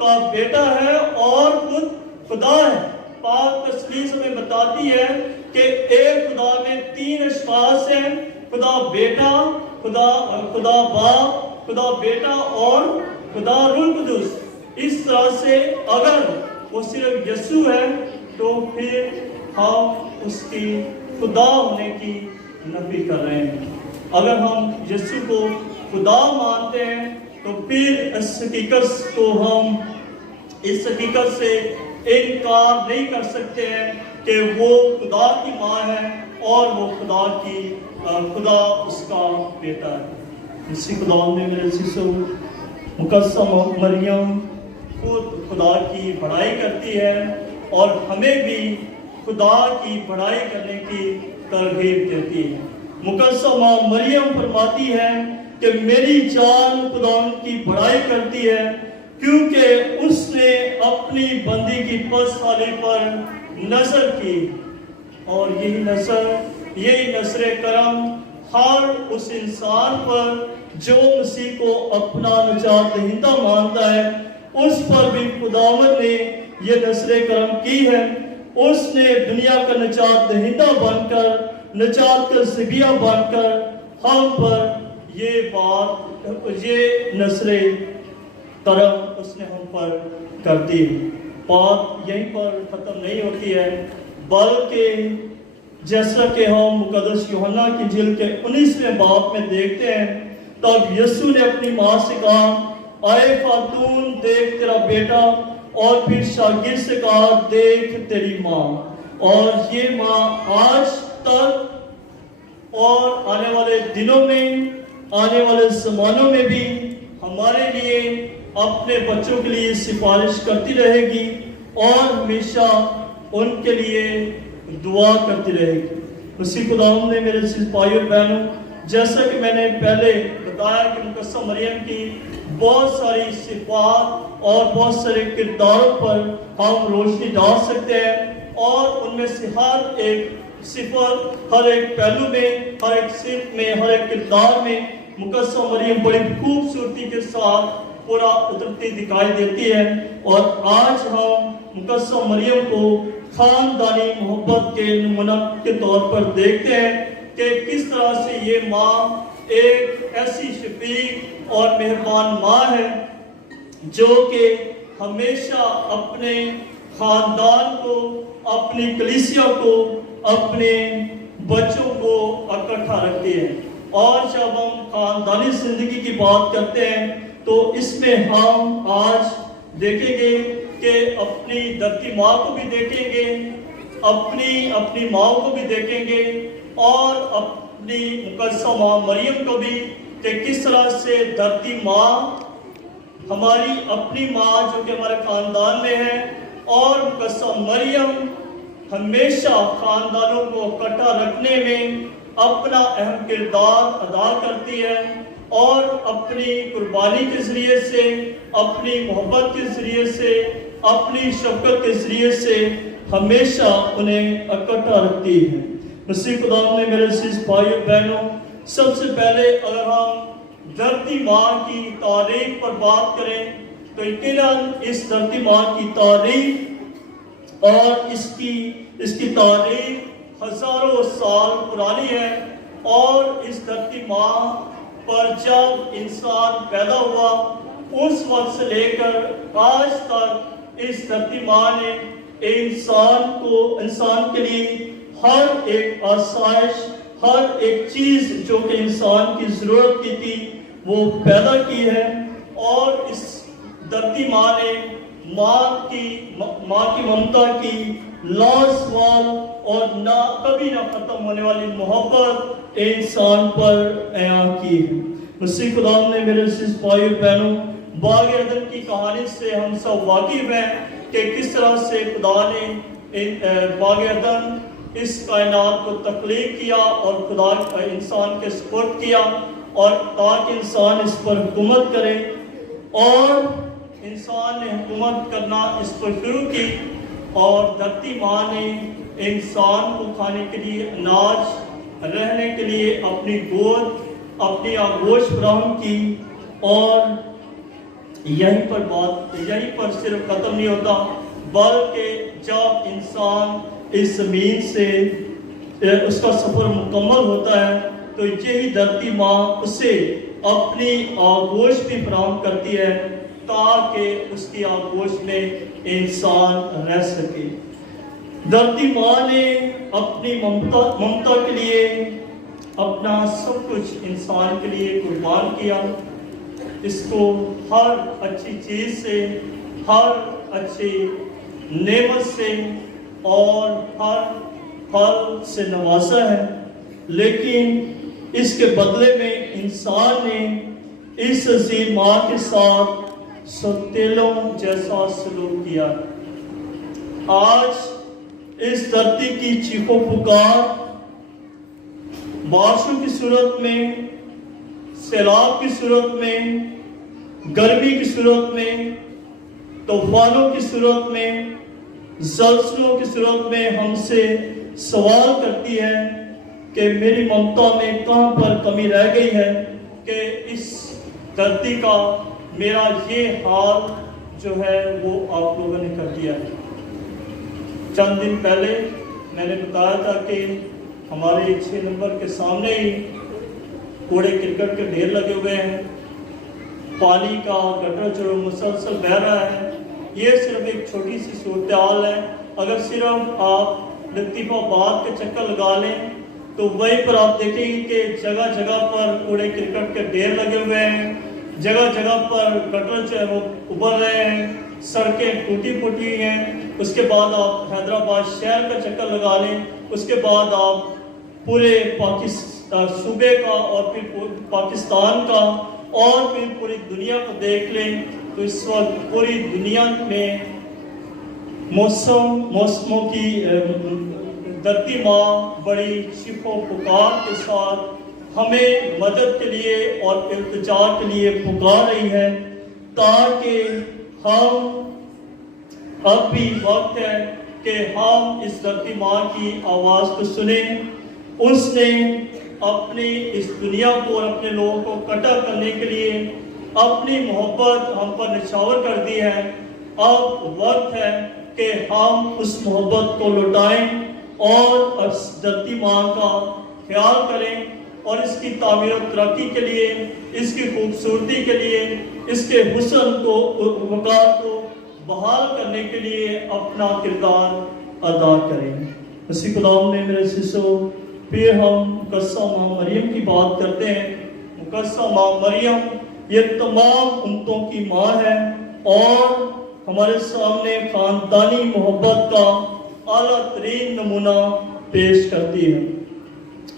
کا بیٹا ہے اور خود خدا ہے۔ پاک تسلیس ہمیں بتاتی ہے کہ ایک خدا میں تین اشخاص ہیں، خدا بیٹا، خدا باپ، خدا بیٹا اور خدا روح القدس۔ اس طرح سے اگر وہ صرف یسوع ہے تو پھر ہم اس کی خدا ہونے کی نفی کر رہے ہیں۔ اگر ہم یسوع کو خدا مانتے ہیں تو پھر اس حقیقت سے انکار نہیں کر سکتے ہیں کہ وہ خدا کی ماں ہے اور وہ خدا اس کا بیٹا ہے۔ اسی خدا نے میرے سیسو مقدسہ مریم خود خدا کی بڑائی کرتی ہے اور ہمیں بھی خدا کی بڑائی کرنے کی ترغیب دیتی ہے۔ مقدسہ ماں مریم فرماتی ہے کہ میری جان خدا کی بڑائی کرتی ہے کیونکہ اس نے اپنی بندی کی پسپالی پر نظر کی، اور یہی نظر کرم ہر اس انسان پر جو مسیح کو اپنا نجات دہندہ مانتا ہے، اس پر بھی خداوند نے یہ نظر کرم کی ہے۔ اس نے دنیا کا نجات دہندہ بن کر، نجات کا ذبیحہ بن کر ہم پر یہ نظر کرم اس نے ہم پر کر دی۔ بات یہیں پر ختم نہیں ہوتی ہے، بلکہ جیسا کہ ہم مقدس یوحنا کی انجیل کے 19ویں باب میں دیکھتے ہیں، تب یسوع نے اپنی ماں سے کہا، اے خاتون دیکھ تیرا بیٹا، اور پھر شاگرد سے کہا، دیکھ تیری ماں۔ اور یہ ماں آج تک اور آنے والے دنوں میں، آنے والے زمانوں میں بھی ہمارے لیے، اپنے بچوں کے لیے سفارش کرتی رہے گی اور ہمیشہ ان کے لیے دعا کرتی رہے گی۔ اسی خداوند نے میرے بھائیوں بہنوں، جیسا کہ میں نے پہلے بتایا کہ مقدسہ مریم کی بہت ساری صفات اور بہت سارے کرداروں پر ہم روشنی ڈال سکتے ہیں، اور ان میں سے ہر ایک صفت، ہر ایک پہلو میں، ہر ایک صفت میں، ہر ایک کردار میں مقدسہ مریم بڑی خوبصورتی کے ساتھ پورا اترتی دکھائی دیتی ہے۔ اور آج ہم مقدسہ مریم کو خاندانی محبت کے نمونہ کے طور پر دیکھتے ہیں کہ کس طرح سے یہ ماں ایک ایسی شفیق اور مہربان ماں ہے جو کہ ہمیشہ اپنے خاندان کو، اپنی کلیسیا کو، اپنے بچوں کو اکٹھا رکھتی ہے۔ اور جب ہم خاندانی زندگی کی بات کرتے ہیں تو اس میں ہم آج دیکھیں گے کہ اپنی دھرتی ماں کو بھی دیکھیں گے، اپنی ماں کو بھی دیکھیں گے، اور اپنی مقدسہ ماں مریم کو بھی، کہ کس طرح سے دھرتی ماں ہماری اپنی ماں جو کہ ہمارے خاندان میں ہے، اور مقدسہ مریم ہمیشہ خاندانوں کو اکٹھا رکھنے میں اپنا اہم کردار ادا کرتی ہے، اور اپنی قربانی کے ذریعے سے، اپنی محبت کے ذریعے سے، اپنی شفقت کے ذریعے سے ہمیشہ انہیں اکٹھا رکھتی ہے۔ مسیح خدا نے میرے عزیز بھائیو بہنوں، سب سے پہلے اگر ہم دھرتی ماں کی تاریخ پر بات کریں تو یقیناً اس دھرتی ماں کی تاریخ اور اس کی تاریخ ہزاروں سال پرانی ہے، اور اس دھرتی ماں پر جب انسان پیدا ہوا اس وقت سے لے کر آج تک اس دھرتی ماں نے انسان کے لیے ہر ایک آسائش، ہر ایک چیز جو کہ انسان کی ضرورت کی تھی وہ پیدا کی ہے، اور اس دھرتی ماں نے ماں کی ممتا کی لازوال اور کبھی نہ ختم ہونے والی محبت انسان پر عیاں کی ہے۔ مسیح خدا نے میرے عزیز بھائیو بہنوں، باغ عدن کی کہانی سے ہم سب واقف ہیں کہ کس طرح سے خدا نے باغ عدن اس کائنات کو تخلیق کیا اور خدا انسان کے سپرد کیا، اور تاکہ انسان اس پر حکومت کرے، اور انسان نے حکومت کرنا اس پر شروع کی، اور دھرتی ماں نے انسان کو کھانے کے لیے اناج، رہنے کے لیے اپنی گود، اپنی آغوش فراہم کی، اور یہیں پر صرف ختم نہیں ہوتا، بلکہ جب انسان اس زمین سے اس کا سفر مکمل ہوتا ہے تو یہی دھرتی ماں اسے اپنی آغوش بھی فراہم کرتی ہے تاکہ اس کی آغوش میں انسان رہ سکے۔ دھرتی ماں نے اپنی ممتا کے لیے اپنا سب کچھ انسان کے لیے قربان کیا، اس کو ہر اچھی چیز سے، ہر اچھی نعمت سے اور ہر پھل سے نوازا ہے، لیکن اس کے بدلے میں انسان نے اس عظیم ماں کے ساتھ ستیلوں جیسا سلوک کیا۔ آج اس دھرتی کی چیخو پکار بارشوں کی صورت میں، سیلاب کی صورت میں، گرمی کی صورت میں، طوفانوں کی صورت میں، زلزلوں کی صورت میں ہم سے سوال کرتی ہے کہ میری ممتا میں کہاں پر کمی رہ گئی ہے کہ اس دھرتی کا میرا یہ حال جو ہے وہ آپ لوگوں نے کر دیا ہے۔ چند دن پہلے میں نے بتایا تھا کہ ہمارے 6 نمبر کے سامنے ہی کوڑے کرکٹ کے ڈھیر لگے ہوئے ہیں، پانی کا گٹر جو مسلسل بہہ رہا ہے۔ یہ صرف ایک چھوٹی سی صورتحال ہے، اگر صرف آپ لطیفہ آباد کے چکر لگا لیں تو وہیں پر آپ دیکھیں گے کہ جگہ جگہ پر کوڑے کرکٹ کے ڈھیر لگے ہوئے ہیں، جگہ جگہ پر گٹر جو ہے وہ ابھر رہے ہیں، سڑکیں ٹوٹی پھوٹی ہیں۔ اس کے بعد آپ حیدرآباد شہر کا چکر لگا لیں، اس کے بعد آپ پورے صوبے کا اور پھر پاکستان کا اور پھر پوری دنیا کو دیکھ لیں تو اس وقت پوری دنیا میں موسموں کی دھرتی ماں بڑی چیخ و پکار کے ساتھ ہمیں مدد کے لیے اور التجا کے لیے پکار رہی ہے، تاکہ ہم اب بھی وقت ہے کہ ہم اس دھرتی ماں کی آواز کو سنیں۔ اس نے اپنی اس دنیا کو اور اپنے لوگوں کو اکٹھا کرنے کے لیے اپنی محبت ہم پر نچھاور کر دی ہے۔ اب وقت ہے کہ ہم اس محبت کو لوٹائیں اور اس دھرتی ماں کا خیال کریں، اور اس کی تعمیر و ترقی کے لیے، اس کی خوبصورتی کے لیے، اس کے حسن کو، وقار کو بحال کرنے کے لیے اپنا کردار ادا کریں۔ مسیح کلام نے میرے سسو پھر ہم مقدسہ ماں مریم کی بات کرتے ہیں۔ مقدسہ ماں مریم یہ تمام امتوں کی ماں ہے اور ہمارے سامنے خاندانی محبت کا اعلیٰ ترین نمونہ پیش کرتی ہے۔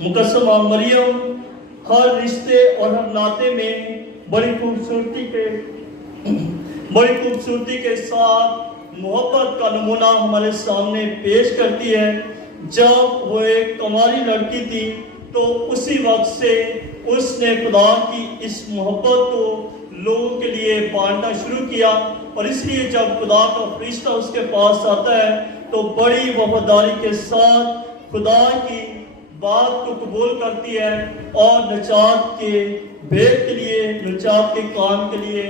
مقدسہ ماں مریم ہر رشتے اور ہر ناطے میں بڑی خوبصورتی کے ساتھ محبت کا نمونہ ہمارے سامنے پیش کرتی ہے۔ جب وہ ایک کنواری لڑکی تھی تو اسی وقت سے اس نے خدا کی اس محبت کو لوگوں کے لیے بانٹنا شروع کیا، اور اس لیے جب خدا کا فرشتہ اس کے پاس آتا ہے تو بڑی وفاداری کے ساتھ خدا کی بات کو قبول کرتی ہے اور نجات کے بھید کے لیے، نجات کے کام کے لیے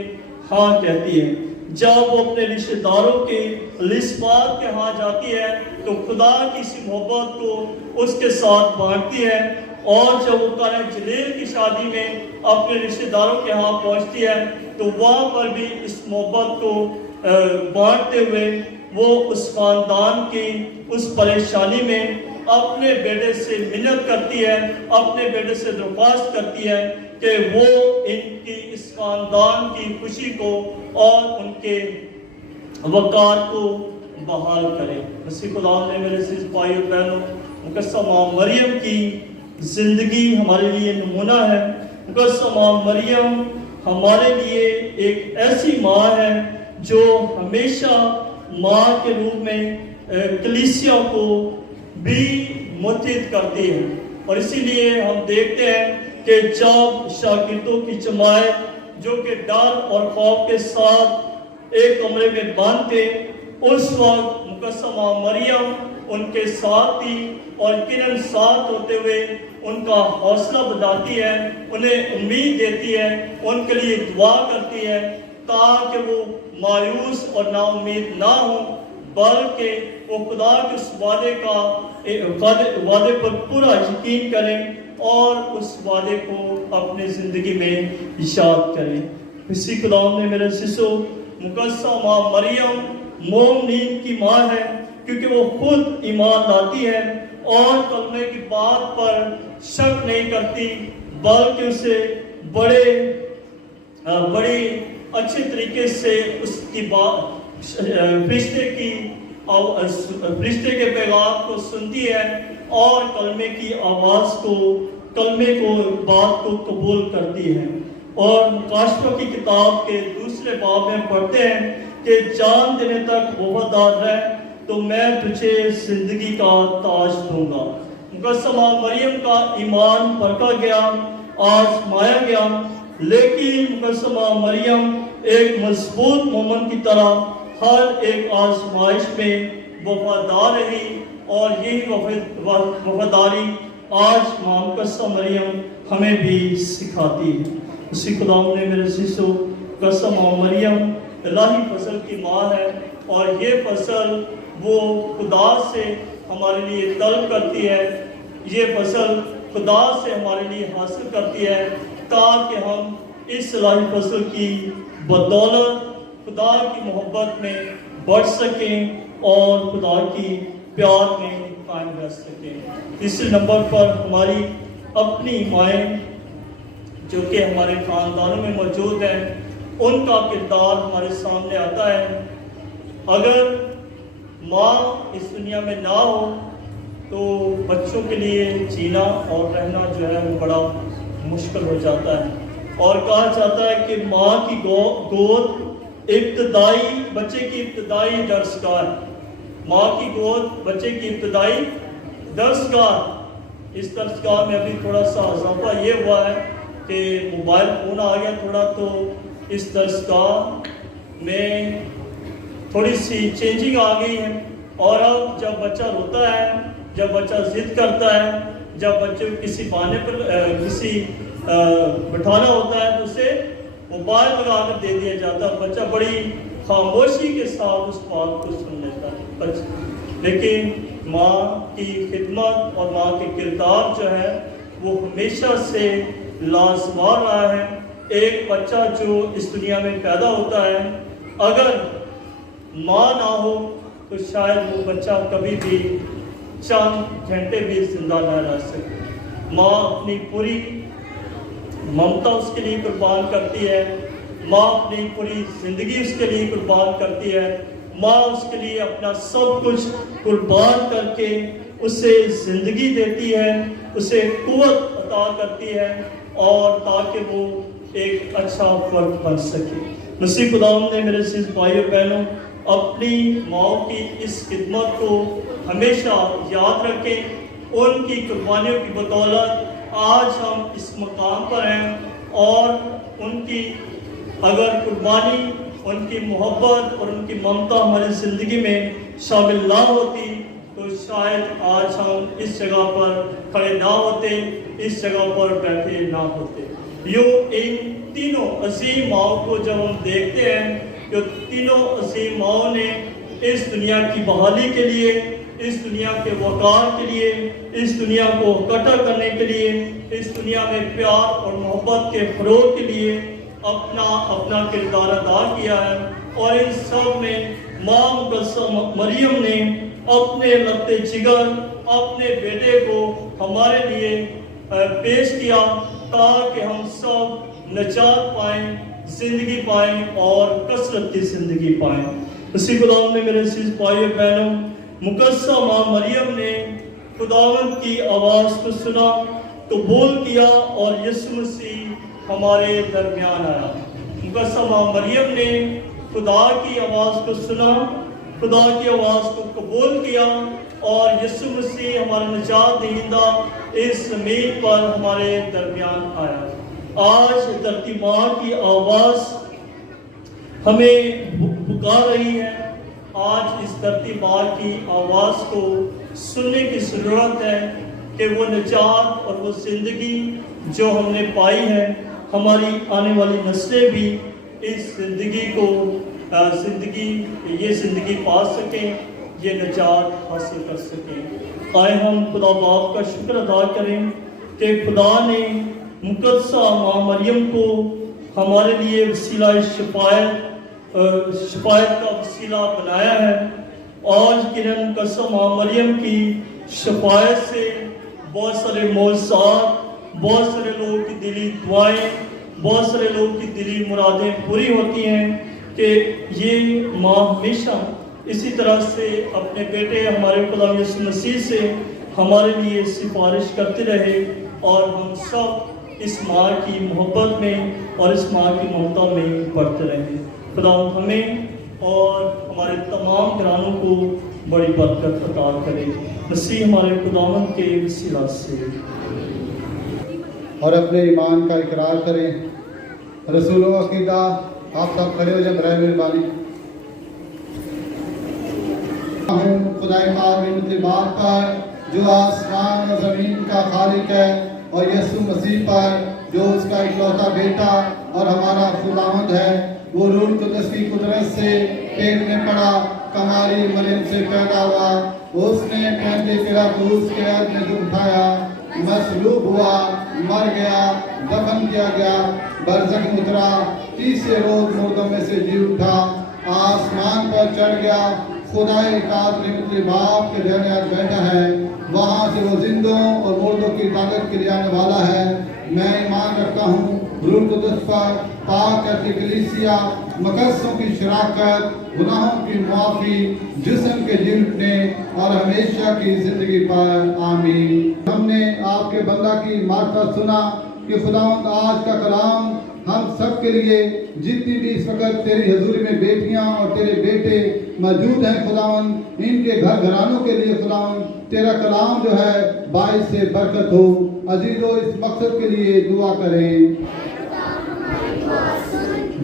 ہاں کہتی ہے۔ جب وہ اپنے رشتہ داروں کے لسبات کے ہاں جاتی ہے تو خدا کی اسی محبت کو اس کے ساتھ بانٹتی ہے، اور جب وہ قلعہ جلیل کی شادی میں اپنے رشتہ داروں کے ہاں پہنچتی ہے تو وہاں پر بھی اس محبت کو بانٹتے ہوئے وہ اس خاندان کی اس پریشانی میں اپنے بیٹے سے منت کرتی ہے، اپنے بیٹے سے درخواست کرتی ہے کہ وہ ان کی اس خاندان کی خوشی کو اور ان کے وقار کو بحال کرے۔ مسیح خدا نے میرے عزیز بھائیو بہنوں، مقدسہ ماں مریم کی زندگی ہمارے لیے نمونہ ہے۔ مقدسہ ماں مریم ہمارے لیے ایک ایسی ماں ہے جو ہمیشہ ماں کے روپ میں کلیسیا کو بھی متحد کرتی ہے، اور اسی لیے ہم دیکھتے ہیں کہ جب شاگردوں کی جماعت جو کہ ڈر اور خوف کے ساتھ ایک کمرے میں بند تھے، اس وقت مقدسہ ماں مریم ان کے ساتھ تھی، اور یقیناً ساتھ ہوتے ہوئے ان کا حوصلہ بڑھاتی ہے، انہیں امید دیتی ہے، ان کے لیے دعا کرتی ہے تاکہ وہ مایوس اور نا امید نہ ہوں، بلکہ وہ خدا کے اس وعدے پر پورا یقین کریں اور اس وعدے کو اپنی زندگی میں ایجاد کریں۔ اسی خدا نے میرے عزیزو، مقدسہ ماں مریم مومنین کی ماں ہے، کیونکہ وہ خود ایمان لاتی ہے اور کلمے کی بات پر شک نہیں کرتی، بلکہ اسے بڑے اچھے طریقے سے اس کی بات فرشتے کے پیغام کو سنتی ہے اور کلمے کی آواز کو، کلمے کو، بات کو قبول کرتی ہے۔ اور مکاشفہ کی کتاب کے دوسرے باب میں پڑھتے ہیں کہ جان دینے تک وفادار رہ تو میں تجھے زندگی کا تاج دوں گا۔ مقدسہ ماں مریم کا ایمان پرکھا گیا، آزمایا گیا، لیکن مقدسہ ماں مریم ایک مضبوط مومن کی طرح ہر ایک آزمائش میں وفادار رہی، اور یہی وفاداری آج ماں مقدسہ مریم ہمیں بھی سکھاتی ہے۔ اسی خدا نے میرے عزیزو، مقدسہ ماں مریم الہی فضل کی ماں ہے، اور یہ فضل وہ خدا سے ہمارے لیے طلب کرتی ہے، یہ فضل خدا سے ہمارے لیے حاصل کرتی ہے تاکہ ہم اس الہی فضل کی بدولت خدا کی محبت میں بڑھ سکیں اور خدا کی پیار میں قائم رہ سکیں۔ تیسرے نمبر پر ہماری اپنی مائیں جو کہ ہمارے خاندانوں میں موجود ہیں، ان کا کردار ہمارے سامنے آتا ہے۔ اگر ماں اس دنیا میں نہ ہو تو بچوں کے لیے جینا اور رہنا جو ہے وہ بڑا مشکل ہو جاتا ہے، اور کہا جاتا ہے کہ ماں کی گود بچے کی ابتدائی درسگاہ، ماں کی گود بچے کی ابتدائی درسگاہ۔ اس درسگاہ میں ابھی تھوڑا سا اضافہ یہ ہوا ہے کہ موبائل فون آ گیا تھوڑا، تو اس درسگاہ میں تھوڑی سی چینجنگ آ گئی ہے، اور اب جب بچہ روتا ہے، جب بچہ ضد کرتا ہے، جب بچے کو کسی بہانے پر بٹھانا ہوتا ہے تو اسے موبائل لگا کر دے دیا جاتا ہے، بچہ بڑی خاموشی کے ساتھ اس بات کو سن لیتا ہے۔ لیکن ماں کی خدمت اور ماں کے کردار جو ہے وہ ہمیشہ سے لازوال رہا ہے۔ ایک بچہ جو اس دنیا میں پیدا ہوتا ہے، اگر ماں نہ ہو تو شاید وہ بچہ کبھی بھی چند گھنٹے بھی زندہ نہ رہ سکے۔ ماں اپنی پوری ممتا اس کے لیے قربان کرتی ہے، ماں اپنی پوری زندگی اس کے لیے قربان کرتی ہے، ماں اس کے لیے اپنا سب کچھ قربان کر کے اسے زندگی دیتی ہے، اسے قوت عطا کرتی ہے، اور تاکہ وہ ایک اچھا فرد بن سکے۔ مسیح خدا نے میرے عزیز بھائیو بہنوں اپنی ماں کی اس خدمت کو ہمیشہ یاد رکھیں۔ ان کی قربانیوں کی بدولت آج ہم اس مقام پر ہیں، اور ان کی اگر قربانی، ان کی محبت اور ان کی ممتا ہماری زندگی میں شامل نہ ہوتی تو شاید آج ہم اس جگہ پر کھڑے نہ ہوتے، اس جگہ پر بیٹھے نہ ہوتے۔ یوں ان تینوں عظیم ماؤں کو جب ہم دیکھتے ہیں کہ تینوں عظیم ماؤں نے اس دنیا کی بحالی کے لیے، اس دنیا کے وقار کے لیے، اس دنیا کو اکٹھا کرنے کے لیے، اس دنیا میں پیار اور محبت کے فروغ کے لیے اپنا کردار ادا کیا ہے۔ اور ان سب میں ماں مقدسہ مریم نے اپنے لگتے جگر اپنے بیٹے کو ہمارے لیے پیش کیا تاکہ ہم سب نجات پائیں، زندگی پائیں اور کثرت کی زندگی پائیں۔ اسی غلام نے میرے عزیز بھائیو بہنوں، مقدسہ ماں مریم نے خداوند کی آواز کو سنا، قبول کیا اور یسوع مسیح ہمارے درمیان آیا۔ مقدسہ ماں مریم نے خدا کی آواز کو سنا، خدا کی آواز کو قبول کیا اور یسوع مسیح ہمارا نجات دہندہ اس زمین پر ہمارے درمیان آیا۔ آج دھرتی ماں کی آواز ہمیں پکار رہی ہے۔ آج اس دھرتی ماں کی آواز کو سننے کی ضرورت ہے کہ وہ نجات اور وہ زندگی جو ہم نے پائی ہے، ہماری آنے والی نسلیں بھی اس زندگی کو یہ زندگی پا سکیں، یہ نجات حاصل کر سکیں۔ آئے ہم خدا باپ کا شکر ادا کریں کہ خدا نے مقدسہ ماں مریم کو ہمارے لیے وسیلہ شفاعت کا وسیلہ بنایا ہے۔ آج کی مقدسہ ماں مریم کی شفاعت سے بہت سارے معجزات، بہت سارے لوگوں کی دلی دعائیں، بہت سارے لوگوں کی دلی مرادیں پوری ہوتی ہیں کہ یہ ماں ہمیشہ اسی طرح سے اپنے بیٹے ہمارے خدا یسوع مسیح سے ہمارے لیے سفارش کرتے رہے اور ہم سب اس ماں کی محبت میں اور اس ماں کی ممتا میں بڑھتے رہیں۔ خدا ہمیں اور ہمارے تمام گھرانوں کو بڑی برکت عطا کرے، مسیح ہمارے خداوند کے وسیلہ سے۔ اور اپنے ایمان کا اقرار کریں۔ رسولوں عقیدہ، آپ سب کھڑے ہو جائیں برائے مہربانی۔ خدائے پاک نعمت باپ پر جو آسمان اور زمین کا خالق ہے، اور یسوع مسیح پر جو اس کا اکلوتا بیٹا اور ہمارا خداوند ہے، وہ روح القدس کی قدرت سے پیٹ میں پڑا، کماری مریم سے پیدا ہوا، اس نے پہنتے پیلاطس کے عہد میں دکھ اٹھایا، مصلوب ہوا، مر گیا، دفن کیا گیا، برزخ میں اترا، تیسرے روز مردوں میں سے جی اٹھا، آسمان پر چڑھ گیا، خدائے اطاعت نعمت باپ کے دائیں ہاتھ بیٹھا ہے، وہاں سے وہ زندوں اور مردوں کی طاقت کے لیے آنے والا ہے۔ میں ایمان رکھتا ہوں روح القدس پر، پاک کرتی کلیسیا، مقدسوں کی شراکت، گناہوں کی معافی، جسم کے جی اٹھنے اور ہمیشہ کی زندگی پر، آمین۔ ہم نے آپ کے بندہ کی معرفت سنا کہ خداوند آج کا کلام ہم سب کے لیے، جتنی بھی اس وقت تیری حضوری میں بیٹیاں اور تیرے بیٹے موجود ہیں خداوند، ان کے گھر گھرانوں کے لیے خداوند تیرا کلام جو ہے باعث سے برکت ہو۔ عزیزو، اس مقصد کے لیے دعا کریں۔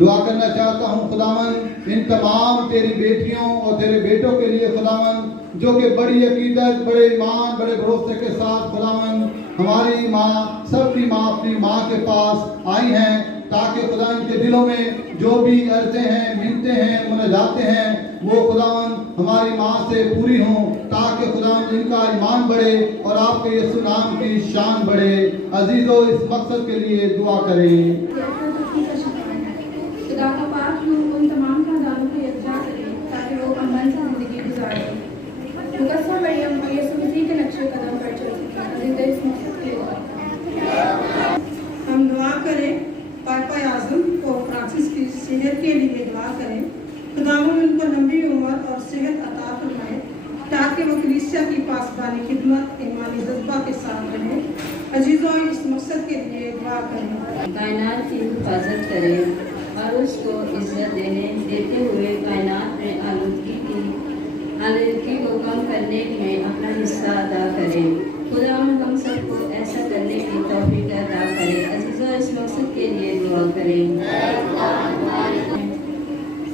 دعا کرنا چاہتا ہوں خداوند ان تمام تیری بیٹیوں اور تیرے بیٹوں کے لیے خداوند، جو کہ بڑی عقیدت، بڑے ایمان، بڑے بھروسے کے ساتھ خداوند ہماری ماں، سب کی ماں اپنی ماں کے پاس آئی ہیں، تاکہ خدا ان کے دلوں میں جو بھی عرضیں ہیں، منتیں ہیں، مناجاتیں ہیں، وہ خداوند ہماری ماں سے پوری ہوں، تاکہ خداوند ان کا ایمان بڑھے اور آپ کے یسوع نام کی شان بڑھے۔ عزیزو، اس مقصد کے لیے دعا کریں۔ خدا کا پاک روح ان تمام خاندانوں کو یکجا کرے تاکہ وہ امن سے زندگی گزاریں، مقدسہ مریم اور یسوع مسیح کے نقش قدم پر چل سکیں۔ عزیزو، اس مقصد کے لیے ہم دعا کریں، پاپا اعظم کو فرانسس کی صحت کے لیے دعا کریں، خداوند ان کو لمبی عمر اور صحت عطا فرمائے تاکہ وہ کلیسیا کی پاسبانی خدمت ایمانی جذبہ کے ساتھ رہیں۔ عزیزوں، اس مقصد کے لیے دعا کریں۔ کائنات کی حفاظت کریں اور اس کو عزت دیتے ہوئے کائنات میں آلودگی کو کم کرنے میں اپنا حصہ ادا کریں۔ خدا ہم سب کو ایسا کرنے کی توفیق عطا کرے۔ عزیزوں، اس مقصد کے لیے دعا کریں۔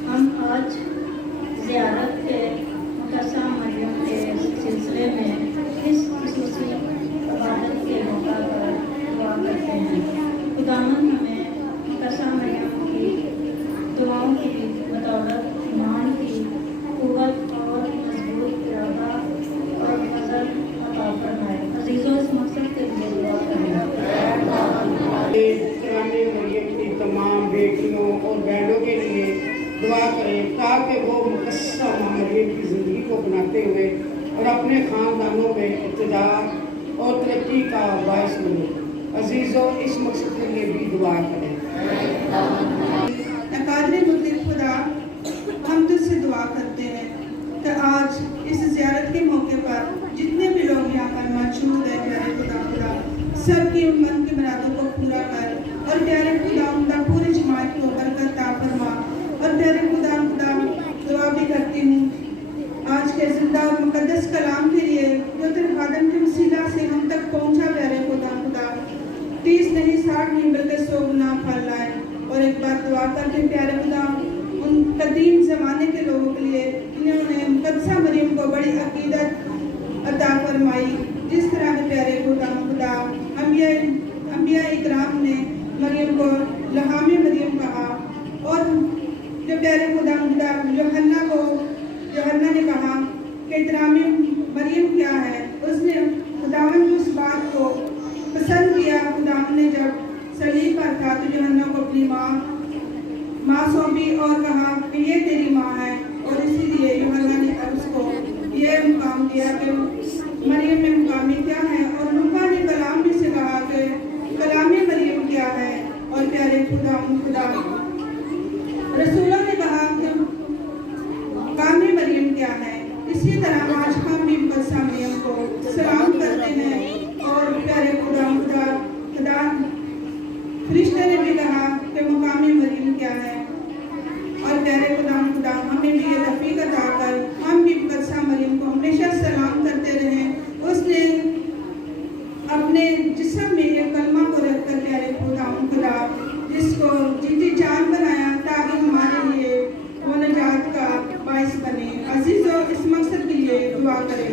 ہم آج زیارت کے مقدسہ مریم کے سلسلے میں اس خصوصی عبادت کے موقع پر دعا کرتے ہیں۔ خداوند ہمیں مقدسہ مریم کی دعاؤں کی بدولت को बनाते हुए और अपने ख़ानदानों में इक़्तिदार और तरक्की का बायस बनो। अजीज़ों, इस मकसद के लिए भी दुआ करें। कादर मुतलक खुदा, हम तुझसे दुआ करते हैं कि आज इस ज़ियारत के मौके पर जितने भी लोग यहाँ पर मौजूद हैं, प्यारे खुदा सबकी मन की मुरादों को पूरा कर और प्यारे खुदा पूरी जमात को बरकत अता फरमा। और प्यारे खुदा दुआ भी करती हूँ आज के जिंदा और मुकद्दस कलाम के लिए जो तेरे खादम के वसीला से हम तक पहुँचा। प्यारे खुदा 30 नहीं 60 नहीं बल्कि 100 गुना फल लाए। और एक बार दुआ करके प्यारे खुदा उन कदीम ज़माने के लोगों के लिए इन्होंने मुकद्दसा मरियम को बड़ी अकीदत अता फरमाई, जिस तरह के प्यारे खुदा अंबिया इकराम ने मरियम को लहामे मरियम कहा, और जो प्यारे खुदा यूहन्ना ने कहा कि इतराम मरियम क्या है, उसने खुदावन ने उस बात को पसंद किया। खुदावन ने जब सलीब पर था तो यूहन्ना को अपनी माँ सौंपी और कहा कि ये तेरी माँ है, और इसीलिए यूहन्ना ने उसको ये मुकाम दिया कि मरियम में मुकामी क्या है। और लूका ने कलाम में से कहा कि कलामे मरियम क्या है, और प्यारे खुदा रसूलों ने कहा कि कामे मरियम क्या है। इसी तरह आज हम भी मुकद्दसा मरियम को सलाम करते हैं। और प्यारे खुदा फरिश्ते ने भी कहा कि मुकामी मरियम क्या है। और प्यारे खुदा हमें भी ये तौफीक अता कर हम भी मुकद्दसा मरियम को हमेशा सलाम करते रहें। उसने अपने जिस्म में एक कलमा को रखकर प्यारे खुदा जिसको जीती जान बनाया ताकि हमारे लिए वो निजात का बाइस बने। अजीज़ों, इस मकसद के लिए दुआ करें।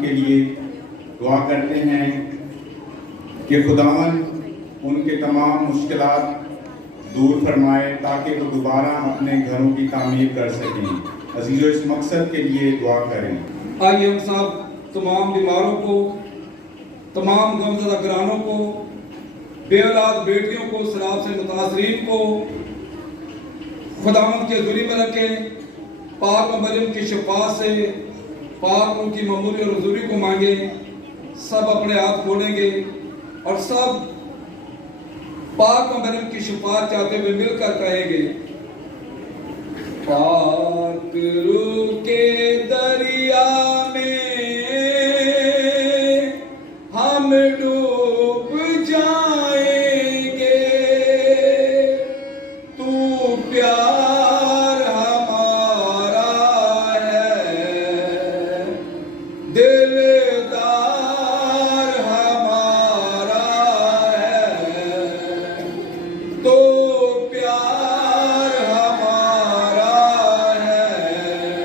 के लिए दुआ करते हैं कि खुदावन उनके तमाम मुश्किलात दूर फरमाए ताकि वो दोबारा अपने घरों की तामीर कर सकें। अजीज़ों, इस मकसद के लिए दुआ करें। आइए हम सब तमाम बीमारों को, तमाम गमज़दा घरानों को, बेऔलाद बेटियों को, शराब से मुतासरीन को खुदावंद के हुजूरी में रखें। पाक मरियम की शफाअत से पाक उनकी ममूली और हुजूरी को मांगे। सब अपने हाथ खोलेंगे और सब पाक मरियम की शफाअत चाहते हुए मिलकर कहेंगे, पाक रूह के दरिया में हम डूब जाएंगे, तू प्यार हमारा है, दिलदार हमारा है, तो प्यार हमारा है।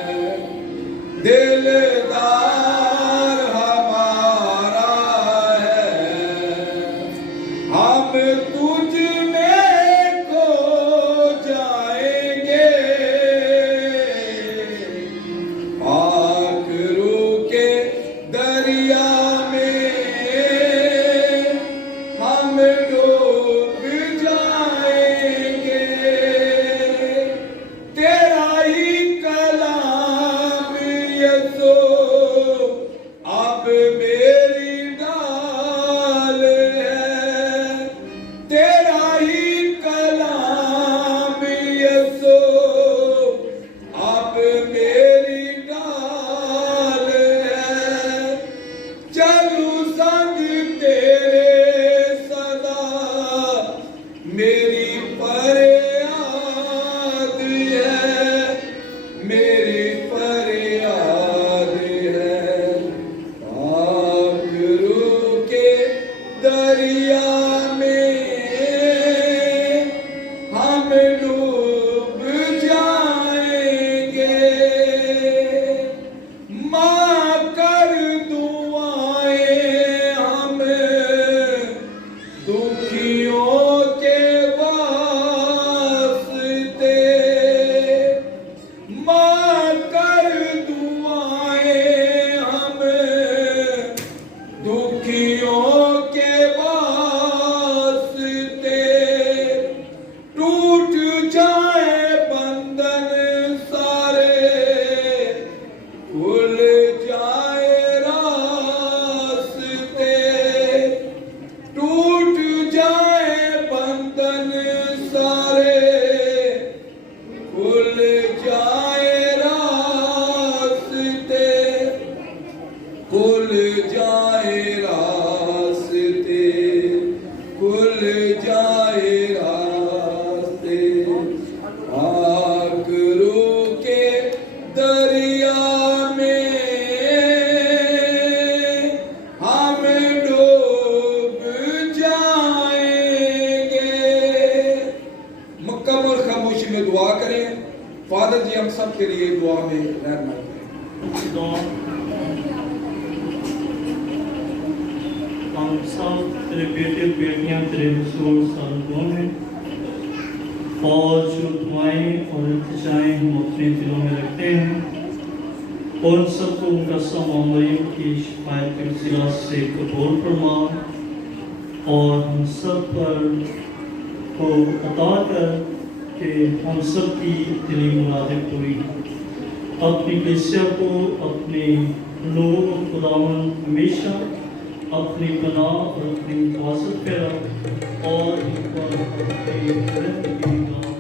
دریا میں ہم ڈوب جائیں گے. مکمل خاموشی میں دعا کریں. فادر جی ہم سب کے لیے دعا میں رہنمائی کریں. ہم سب تیرے بیٹے بیٹیاں تیرے حضور سالگوں میں اور جو دعائیں اور التجائیں ہم اپنے دلوں میں رکھتے ہیں اور سب کو مقدسہ ماں مریم کی شفاعت کے وسیلہ سے قبول فرما اور ہم سب پر کو عطا کر کہ ہم سب کی دلی مرادیں پوری ہوں. اپنی کلیسیا کو اپنے لوگوں کو خداوند ہمیشہ اپنی پناہ اور اپنی حفاظت پہ رکھ اور ان پر اپنے رحم کی نگاہ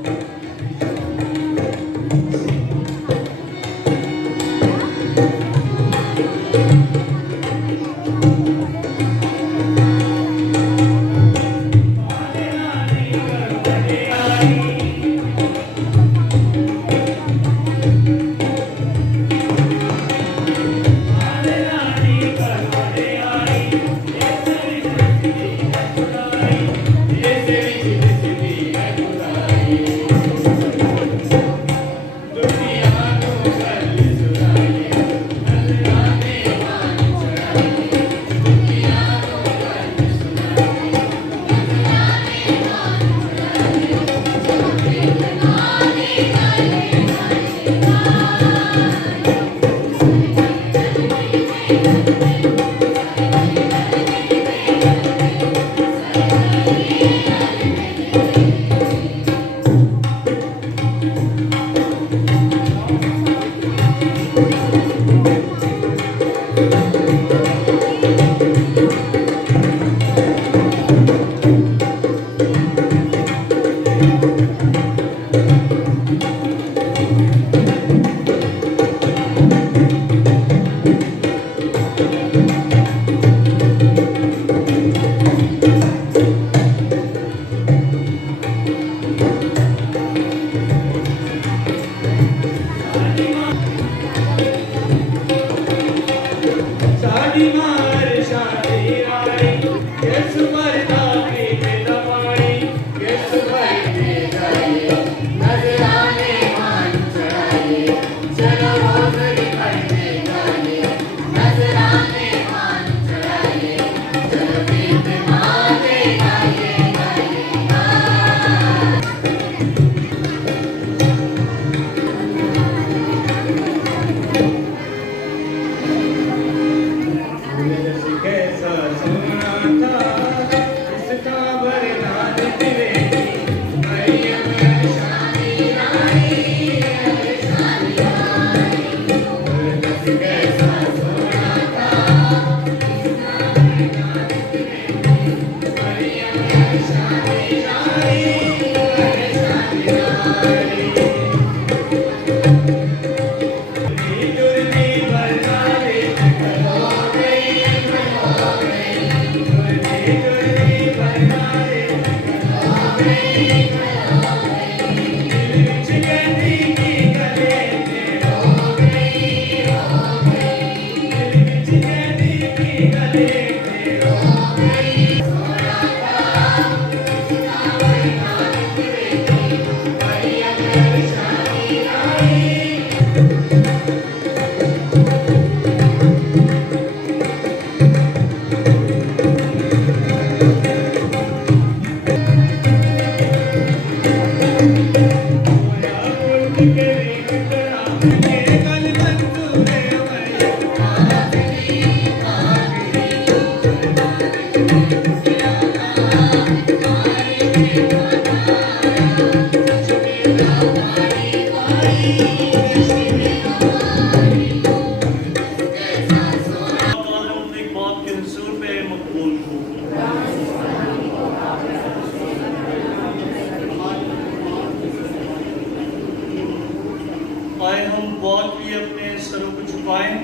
آئے ہم بات بھی اپنے سروں کو چھپائیں.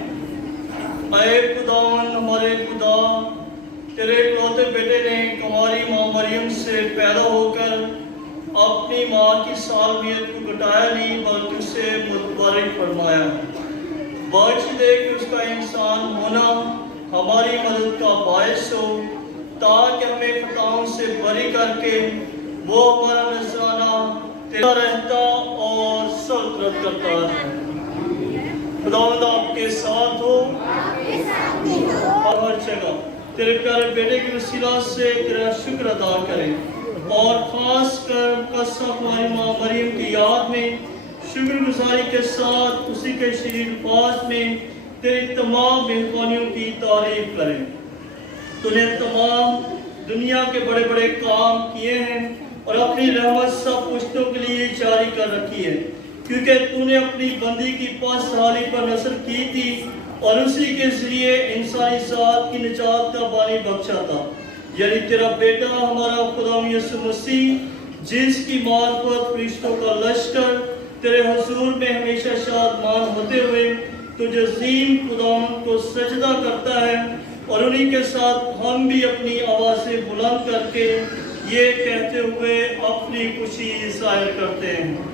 اے خداوند ہمارے خدا، تیرے اکلوتے بیٹے نے کماری ماں مریم سے پیدا ہو کر अपनी माँ की सालमियत को घटाया नहीं बल्कि उसे मुबारक फरमाया। बख्श दे कि उसका इंसान होना हमारी मदद का बायस हो, ताकि हमें खताओं से बरी करके वो हमारा नजराना तेरा रहता और सल्तनत करता है। खुदावंद आपके साथ हो और हर जगह तेरे प्यारे बेटे की वसीला से तेरा शुक्र अदा करें और खास कर मुकद्दस हमारी माँ मरियम की याद में शुक्रगुजारी के साथ उसी के शहीद पास में तेरी तमाम मेहरबानियों की तारीफ करें। तूने तमाम दुनिया के बड़े बड़े काम किए हैं और अपनी रहमत सब पुश्तों के लिए जारी कर रखी है, क्योंकि तूने अपनी बंदी की पासहाली पर नजर की थी और उसी के जरिए इंसानी जात की निजात का बानी बख्शा था, यानी तेरा बेटा हमारा खुदा यीशु मसीह, जिसकी मार्फत फरिश्तों का लश्कर तेरे हुजूर में हमेशा शादमान होते हुए तुझे अजीम खुदावंद को सजदा करता है। और उन्हीं के साथ हम भी अपनी आवाज़ें बुलंद करके ये कहते हुए अपनी खुशी जाहिर करते हैं।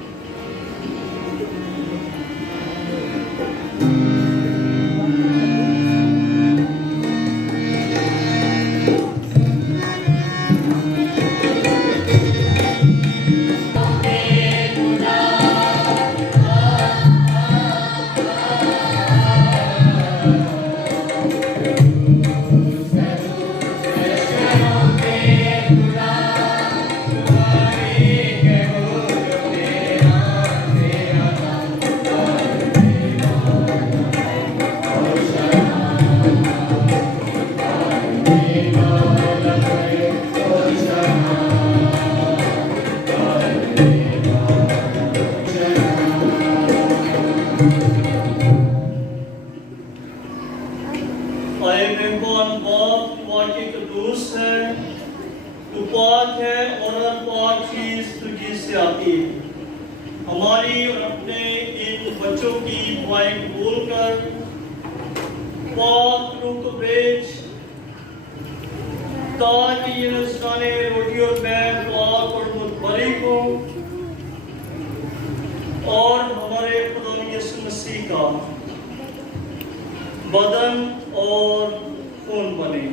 हमारी और अपने इन बच्चों की दुआएं कबूल कर, पाक रूह को भेज ताकि ये नज़राने रोटी और मैं पाक और मुतबरिक हो और हमारे खुदा यीशु मसीह का बदन और खून बने।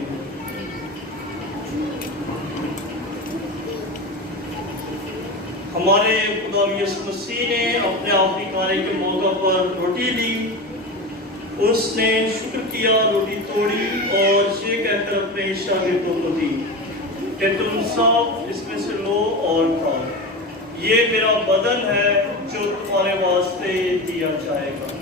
हमारे खुदा यीशु मसीह ने अपने आखिरी खाने के मौका पर रोटी ली, उसने शुक्र किया, रोटी तोड़ी और ये कहकर अपने शागिर्दों को दी कि तुम सब इसमें से लो और खाओ, ये मेरा बदन है जो तुम्हारे वास्ते दिया जाएगा।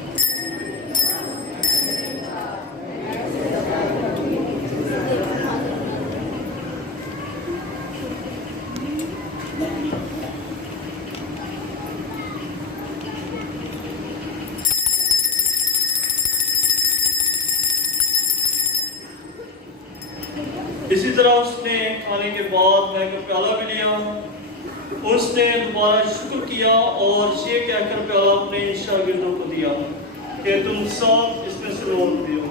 इसी तरह उसने खाने के बाद मैं का प्याला भी लिया, उसने दोबारा शुक्र किया और ये कहकर प्याला अपने शागिर्दों को दिया कि तुम सब इसमें से लो पियो।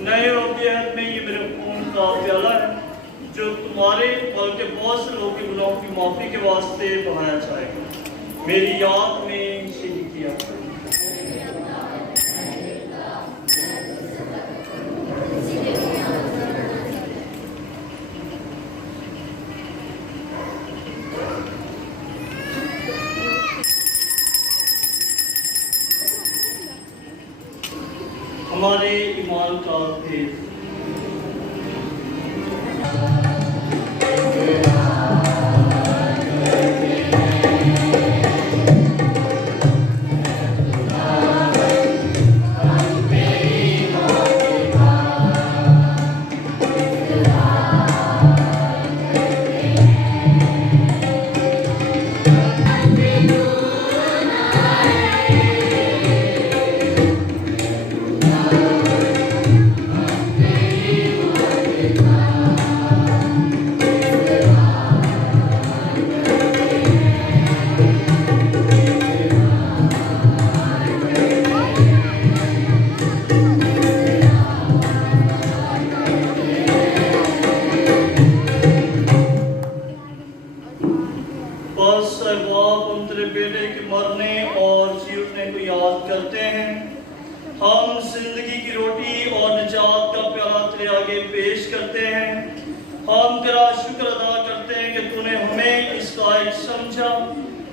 नए अहद में ये मेरे खून का प्याला है जो तुम्हारे बल्कि बहुत से लोगों के गुनाहों की माफ़ी के वास्ते बहाया जाएगा। मेरी याद में यही किया। हमारे ईमान का भेद। हम जिंदगी की रोटी और निजात का प्याला तेरे आगे पेश करते हैं। हम तेरा शुक्र अदा करते हैं कि तूने हमें इस लायक समझा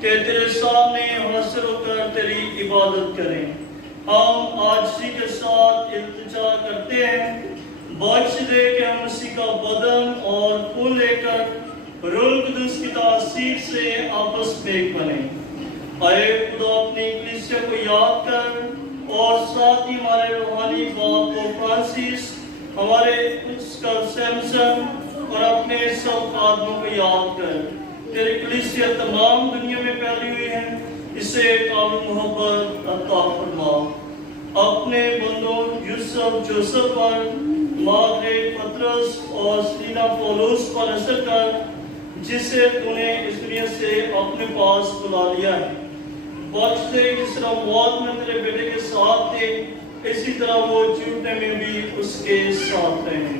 कि तेरे सामने हाजिर होकर तेरी इबादत करें। हम आजिज़ी के साथ इल्तिजा करते हैं, बख्श दे कि हम मसीह का बदन और खून लेकर रूह कुदस की तासीर से आपस में एक बने। आए खुदा अपनी कलीसिया को याद कर और साथ ही हमारे रूहानी बाप को फ्रांसिस, हमारे उसका सैमसन और अपने सब आदमों को याद कर। तेरी कलीसिया तमाम दुनिया में फैली हुई है, इसे काबिल मोहब्बत अता फरमा। अपने बंदों यूसुफ जोसेफ पर, मार्गरेट पतरस और सीना पौलुस पर असर कर, जिसे तूने इस दुनिया से अपने पास बुला लिया है। बख्श दे जिस तरह मौत में तेरे बेटे के साथ थे, इसी तरह वो जीवने में भी उसके साथ रहे।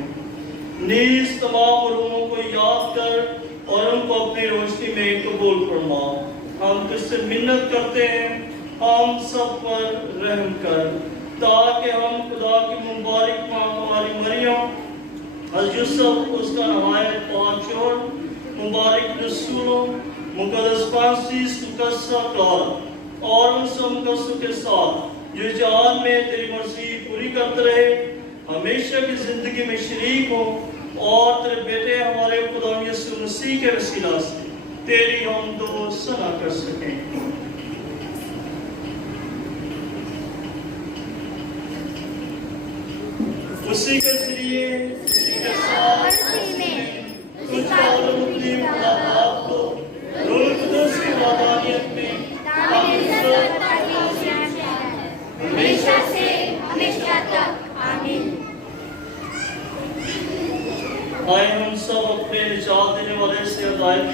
नीज तमाम रूहों को याद कर और उनको अपनी रोशनी में कबूल फरमा। हम तुझसे मिन्नत करते हैं, हम सब पर रहम कर, ताकि हम खुदा की मुबारक माँ हमारी मरियम, हज़रत यूसुफ उसका नहायत पाक शौहर, मुबारक रसूलों, मुकद्दस फ्रांसिस मुकद्दसा क्लारा और उन सब मुकद्दसों के साथ जो जहान में तेरी मर्जी पूरी करते रहे, हमेशा की जिंदगी में शरीक हो और तेरे बेटे हमारे खुदा यीशु मसीह के वसीला से तेरी हम तो सना कर सकें। उसी के जरिए, उसी के साथ, तुझको और अपनी मुलाकात को रूह कुदस की वादानियत में हमेशा से हमेशा तक आमीन। आए हम सब अपने निजात देने वाले से अदायत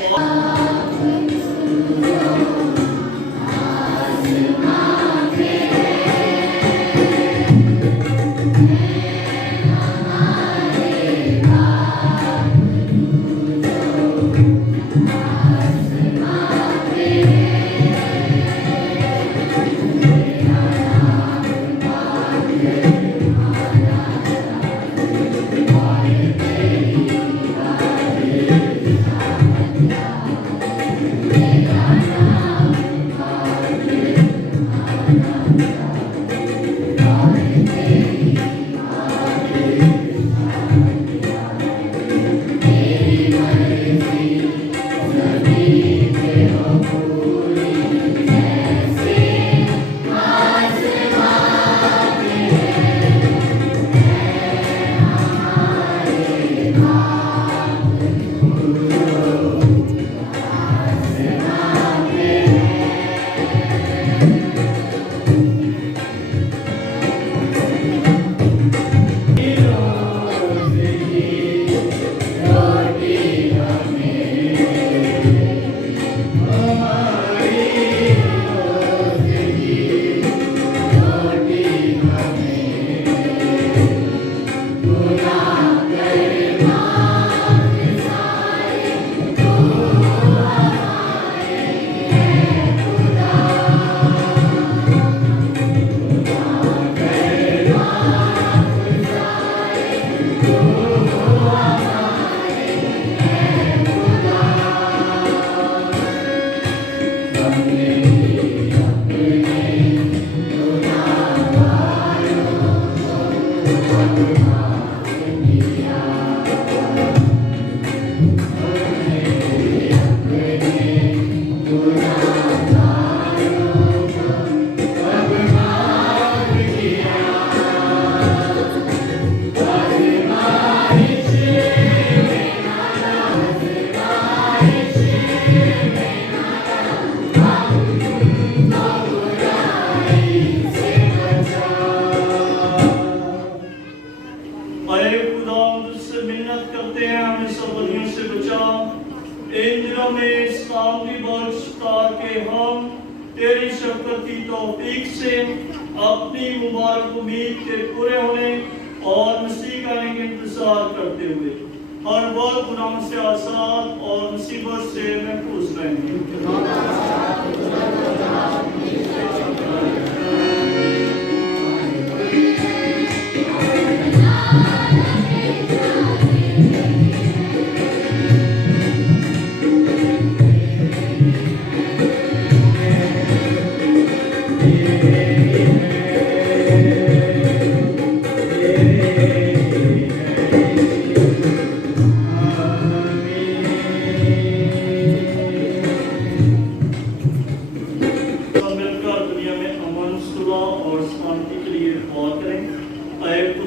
तेरी शफ़क़त की तौफीक से अपनी मुबारक उम्मीद के पूरे होने और मसीह का आने का इंतजार करते हुए हर वक्त गुनाहों से आज़ाद और मुसीबत से महफूज रहेंगे।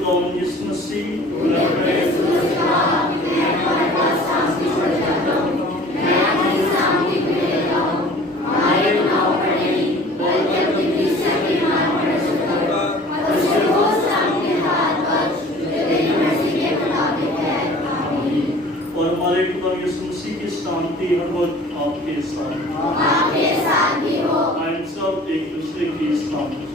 खुदावंद यीशु मसीह और हमारे खुदा यीशु मसीह की शांति हर वक्त आपके साथ भी हो। हम सब एक दूसरे की सलामती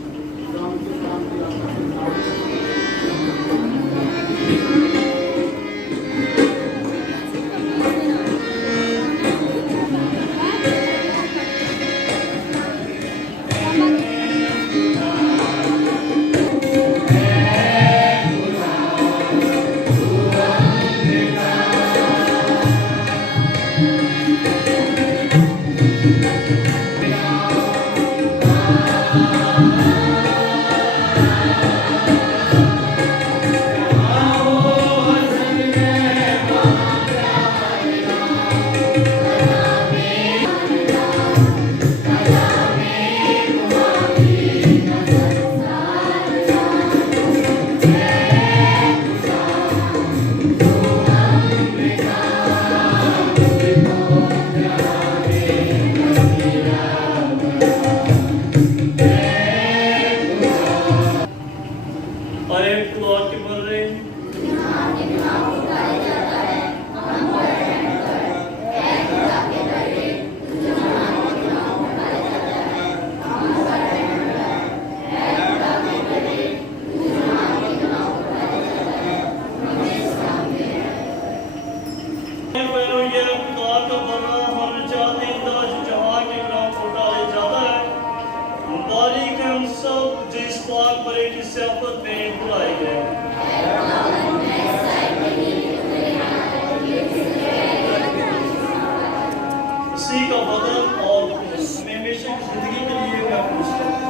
का बदन और हमें हमेशा की जिंदगी के लिए महफूज करता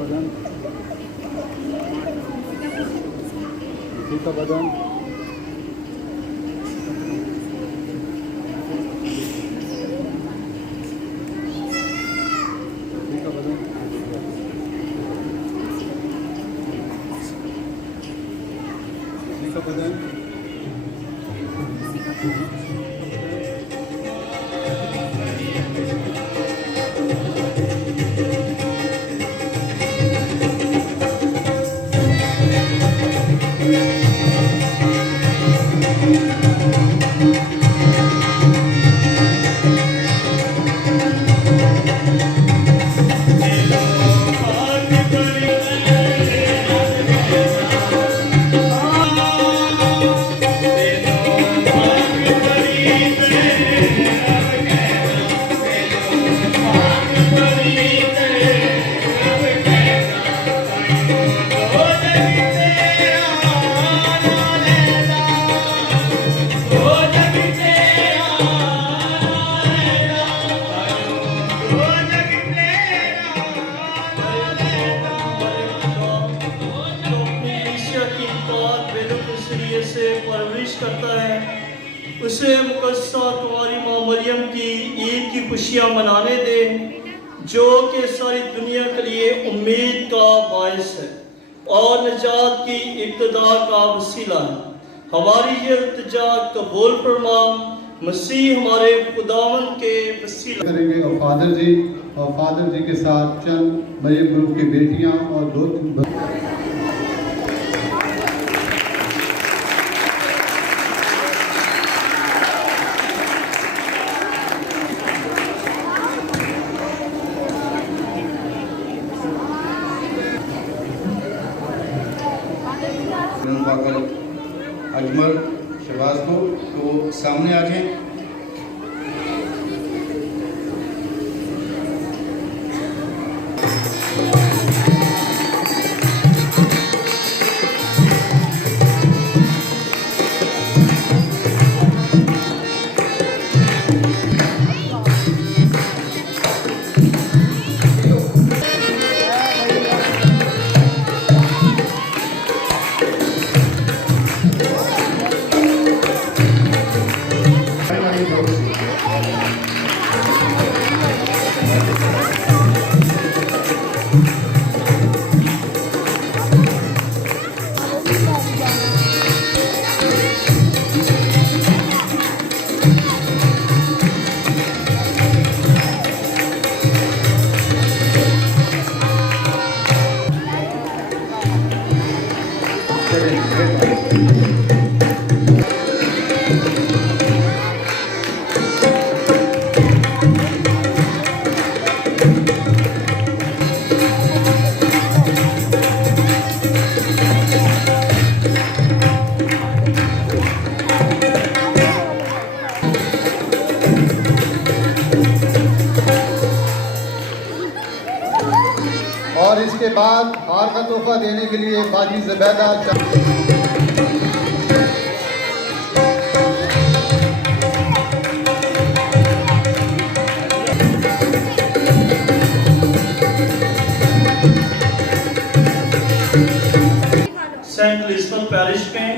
बदन उसे मुकद्दसा तुम्हारी माँ मरियम की ईद की खुशियाँ मनाने दे जो कि सारी दुनिया के लिए उम्मीद का बायस है और निजात की इब्तिदा का वसीला है। हमारी ये इल्तिजा कबूल फरमा, मसीह हमारे खुदावन के वसीला करेंगे। और फादर जी के साथ चंद मरियम ग्रुप की बेटियां और दो अजमल शहबाज को तो सामने आ जाएं। اور اس کے بعد ہار کا تحفہ دینے کے لیے باجی زبیدہ سینٹ الزبتھ پیرش میں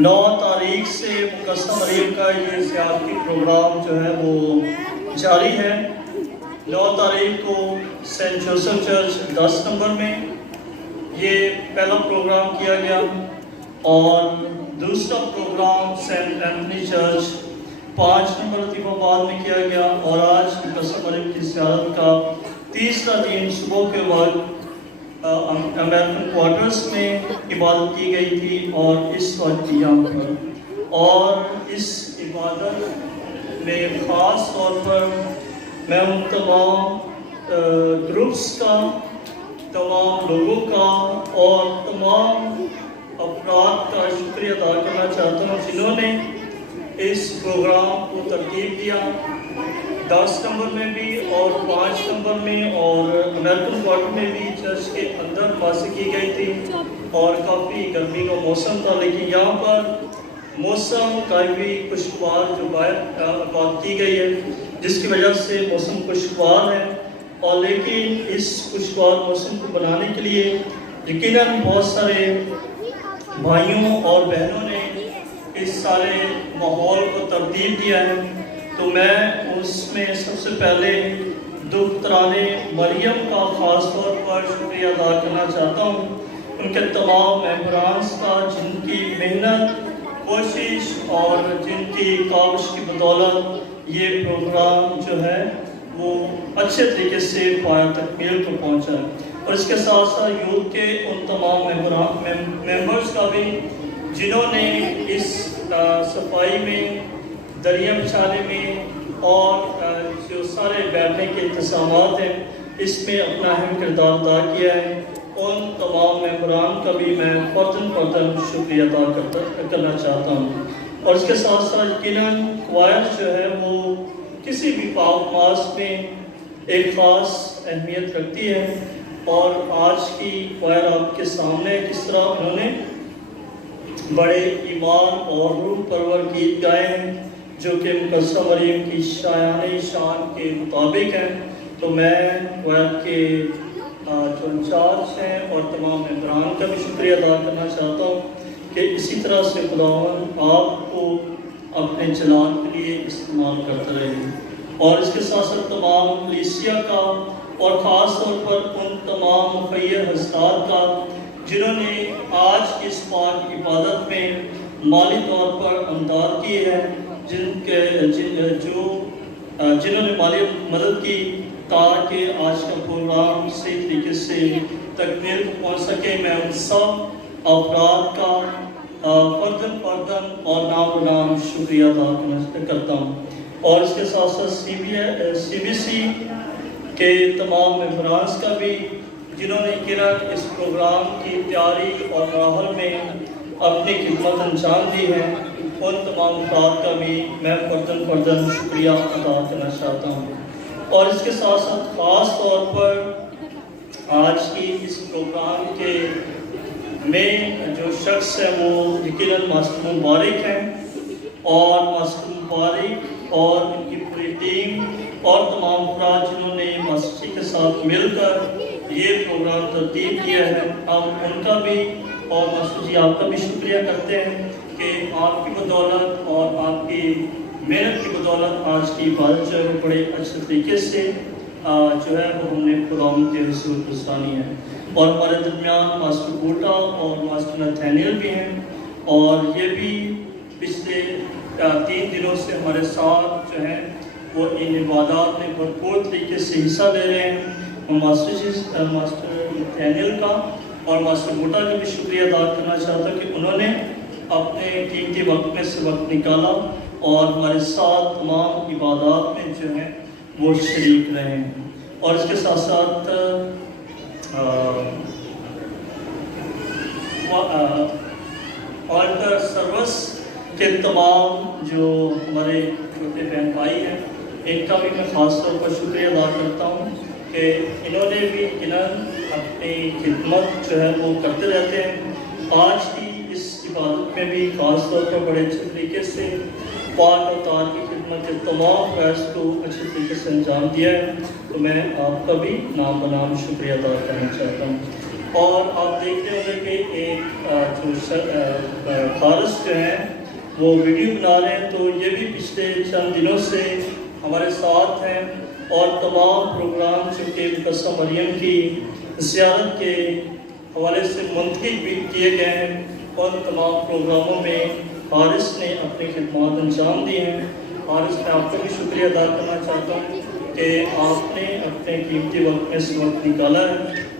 9 تاریخ سے مقدسہ مریم کا یہ زیارتی پروگرام جو ہے وہ جاری ہے۔ 9 تاریخ کو سینٹ جوسف چرچ 10 نمبر میں یہ پہلا پروگرام کیا گیا، اور دوسرا programme Saint Anthony church 5 number Latifabad میں کیا گیا، اور آج مقدسہ مریم کی زیارت کا تیسرا دن صبح کے وقت امریکن کوارٹرز میں عبادت کی گئی تھی، اور اس وقت یہاں پر، اور اس عبادت میں خاص طور پر میں ان تمام گروپس کا، تمام لوگوں کا اور تمام افراد کا شکریہ ادا کرنا چاہتا ہوں جنہوں نے اس پروگرام کو ترتیب دیا۔ 10 نمبر میں بھی اور 5 نمبر میں اور امریکن کوارٹر میں بھی چرچ کے اندر نمازیں کی گئی تھی، اور کافی گرمی کا موسم تھا، لیکن یہاں پر موسم کافی خوشگوار جو بات کی گئی ہے، جس کی وجہ سے موسم خوشگوار ہے، اور لیکن اس خوشگوار موسم کو بنانے کے لیے یقیناً بہت سارے بھائیوں اور بہنوں نے اس سارے ماحول کو ترتیب دیا ہے۔ تو میں اس میں سب سے پہلے دختران مریم کا خاص طور پر شکریہ ادا کرنا چاہتا ہوں، ان کے تمام ممبران کا جن کی محنت، کوشش اور جن کی کاوش کی بدولت یہ پروگرام جو ہے وہ اچھے طریقے سے پایہ تکمیل کو پہنچا ہے، اور اس کے ساتھ ساتھ یوتھ کے ان تمام ممبرز کا بھی جنہوں نے اس صفائی میں، دریا بچھانے میں اور جو سارے بیٹھنے کے انتظامات ہیں اس میں اپنا اہم کردار ادا کیا ہے، ان تمام ممبران کا بھی میں فوراً شکریہ ادا کرنا چاہتا ہوں۔ اور اس کے ساتھ ساتھ یقیناً کوائر جو ہے وہ کسی بھی پاک ماس میں ایک خاص اہمیت رکھتی ہے، اور آج کی کوائر آپ کے سامنے کس طرح انہوں نے بڑے ایمان اور روح پرور گیت گائے ہیں جو کہ مقدسہ مریم کی شایان شان کے مطابق ہیں۔ تو میں کوائر کے جو انچارج ہیں اور تمام ممبران کا بھی شکریہ ادا کرنا چاہتا ہوں کہ اسی طرح سے خداوند آپ کو اپنے جلال کے لیے استعمال کرتا رہے، اور اس کے ساتھ ساتھ تمام کلیسیا کا اور خاص طور پر ان تمام مخیر حضرات کا جنہوں نے آج کی اس پاک عبادت میں مالی طور پر امداد کی ہے، جنہوں نے مالی مدد کی تاکہ آج کا پروگرام صحیح طریقے سے تکمیل کو پہنچ سکے۔ میں ان سب افراد کا فرداً اور نام نام شکریہ ادا کرتا ہوں، اور اس کے ساتھ ساتھ سی بی سی کے تمام ممبران کا بھی جنہوں نے اس پروگرام کی تیاری اور مراحل میں اپنی خدمت انجام دی ہے، ان تمام افراد کا بھی میں فرداً شکریہ ادا کرنا چاہتا ہوں۔ اور اس کے ساتھ ساتھ خاص طور پر آج کی اس پروگرام کے میں جو شخص ہے وہ یقیناً ماسٹر مبارک ہیں، اور ماسٹر مبارک اور ان کی پوری ٹیم اور تمام افراد جنہوں نے ماسٹر جی کے ساتھ مل کر یہ پروگرام ترتیب کیا ہے، ہم ان کا بھی اور ماسٹر جی آپ کا بھی شکریہ کرتے ہیں کہ آپ کی بدولت اور آپ کی محنت کی بدولت آج کی عبادت جو ہے بڑے اچھے طریقے سے جو ہے وہ ہم نے خداوند کے حضور گزرانی ہے۔ اور ہمارے درمیان ماسٹر کوٹا اور ماسٹر نتھینیل بھی ہیں، اور یہ بھی پچھلے 3 دنوں سے ہمارے ساتھ جو ہیں وہ ان عبادات میں بھرپور طریقے سے حصہ لے رہے ہیں۔ ماسٹر نتھینیل کا اور ماسٹر کوٹا کا بھی شکریہ ادا کرنا چاہتا ہوں کہ انہوں نے اپنے قیمتی وقت میں سے وقت نکالا اور ہمارے ساتھ تمام عبادات میں جو ہیں وہ شریک رہے ہیں۔ اور اس کے ساتھ ساتھ آلٹر سروس کے تمام جو ہمارے چھوٹے بہن بھائی ہیں ان کا بھی میں خاص طور پر شکریہ ادا کرتا ہوں کہ انہوں نے بھی یقیناً اپنی خدمت جو ہے وہ کرتے رہتے ہیں۔ آج کی اس عبادت میں بھی خاص طور پر بڑے اچھے طریقے سے پاک اوتار کی خدمت کے تمام فیض کو اچھے طریقے سے انجام دیا ہے، تو میں آپ کا بھی نام بنام شکریہ ادا کرنا چاہتا ہوں۔ اور آپ دیکھتے ہوں گے کہ ایک جو فارس جو ہیں وہ ویڈیو بنا رہے ہیں، تو یہ بھی پچھلے چند دنوں سے ہمارے ساتھ ہیں، اور تمام پروگرام جو کہ مقدسہ مریم کی زیارت کے حوالے سے منتخب بھی کیے گئے ہیں، اور تمام پروگراموں میں حارث نے اپنی خدمات انجام دی ہیں۔ حارث میں آپ کا بھی شکریہ ادا کرنا چاہتا ہوں کہ آپ نے اپنے قیمتی وقت میں سے وقت نکالا ہے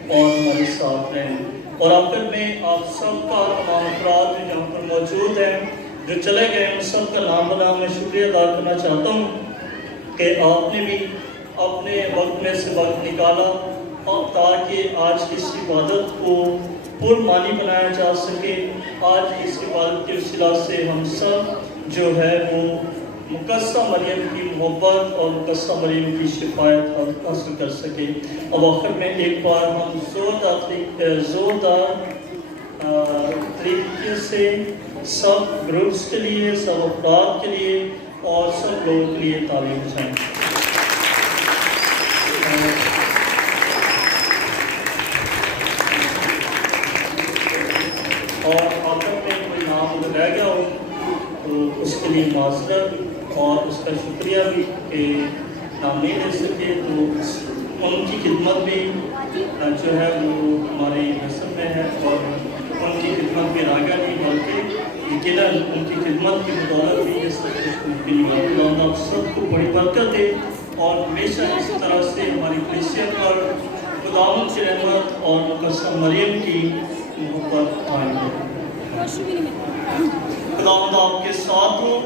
اور ہمارے ساتھ رہے ہیں۔ اور آخر میں آپ سب کا تمام افراد جو یہاں پر موجود ہیں جو چلے گئے ان سب کا نام بنام میں شکریہ ادا کرنا چاہتا ہوں کہ آپ نے بھی اپنے وقت میں سے وقت نکالا، اور تاکہ آج کی اس عبادت کو پر معنی بنایا جا سکے۔ آج اس عبادت کے وسیلہ سے ہم سب جو ہے وہ مقدسہ مریم کی محبت اور مقدسہ مریم کی شفاعت حاصل کر سکے۔ اب آخر میں ایک بار ہم زوردار طریقے سے سب گروپس کے لیے، سب افراد کے لیے اور سب لوگوں کے لیے تعلیم بجائیں۔ اور آخر میں کوئی نام رہ گیا ہو تو اس کے لیے معذرت اور اس کا شکریہ بھی کہ نام نہیں لے سکے، تو ان کی خدمت بھی جو ہے وہ ہمارے نسل میں ہے، اور ان کی خدمت بھی راگا نہیں بلکہ یقیناً ان کی خدمت کی بدولت بھی اس ممکن ہوا۔ خدا آپ سب کو بڑی برکت دے، اور ہمیشہ اس طرح سے ہماری کلیسیا پر خداوند کی رحمت اور مقدسہ مریم کی محبت قائم ہے۔ خداوند آپ کے ساتھ ہو،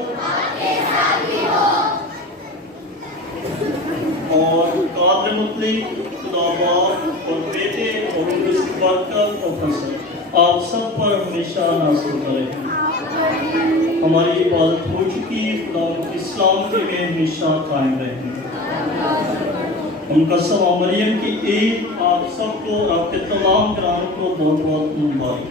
اور قادر مطلق خدا باپ اور بیٹے اور ان کی برکت اور فضل آپ سب پر ہمیشہ نازل کرے۔ ہماری عبادت ہو چکی، خداوند کی سلامتی میں ہمیشہ قائم رہے۔ مقدسہ مریم کی عید آپ سب کو اور آپ کے تمام گھرانوں کو بہت بہت مبارک۔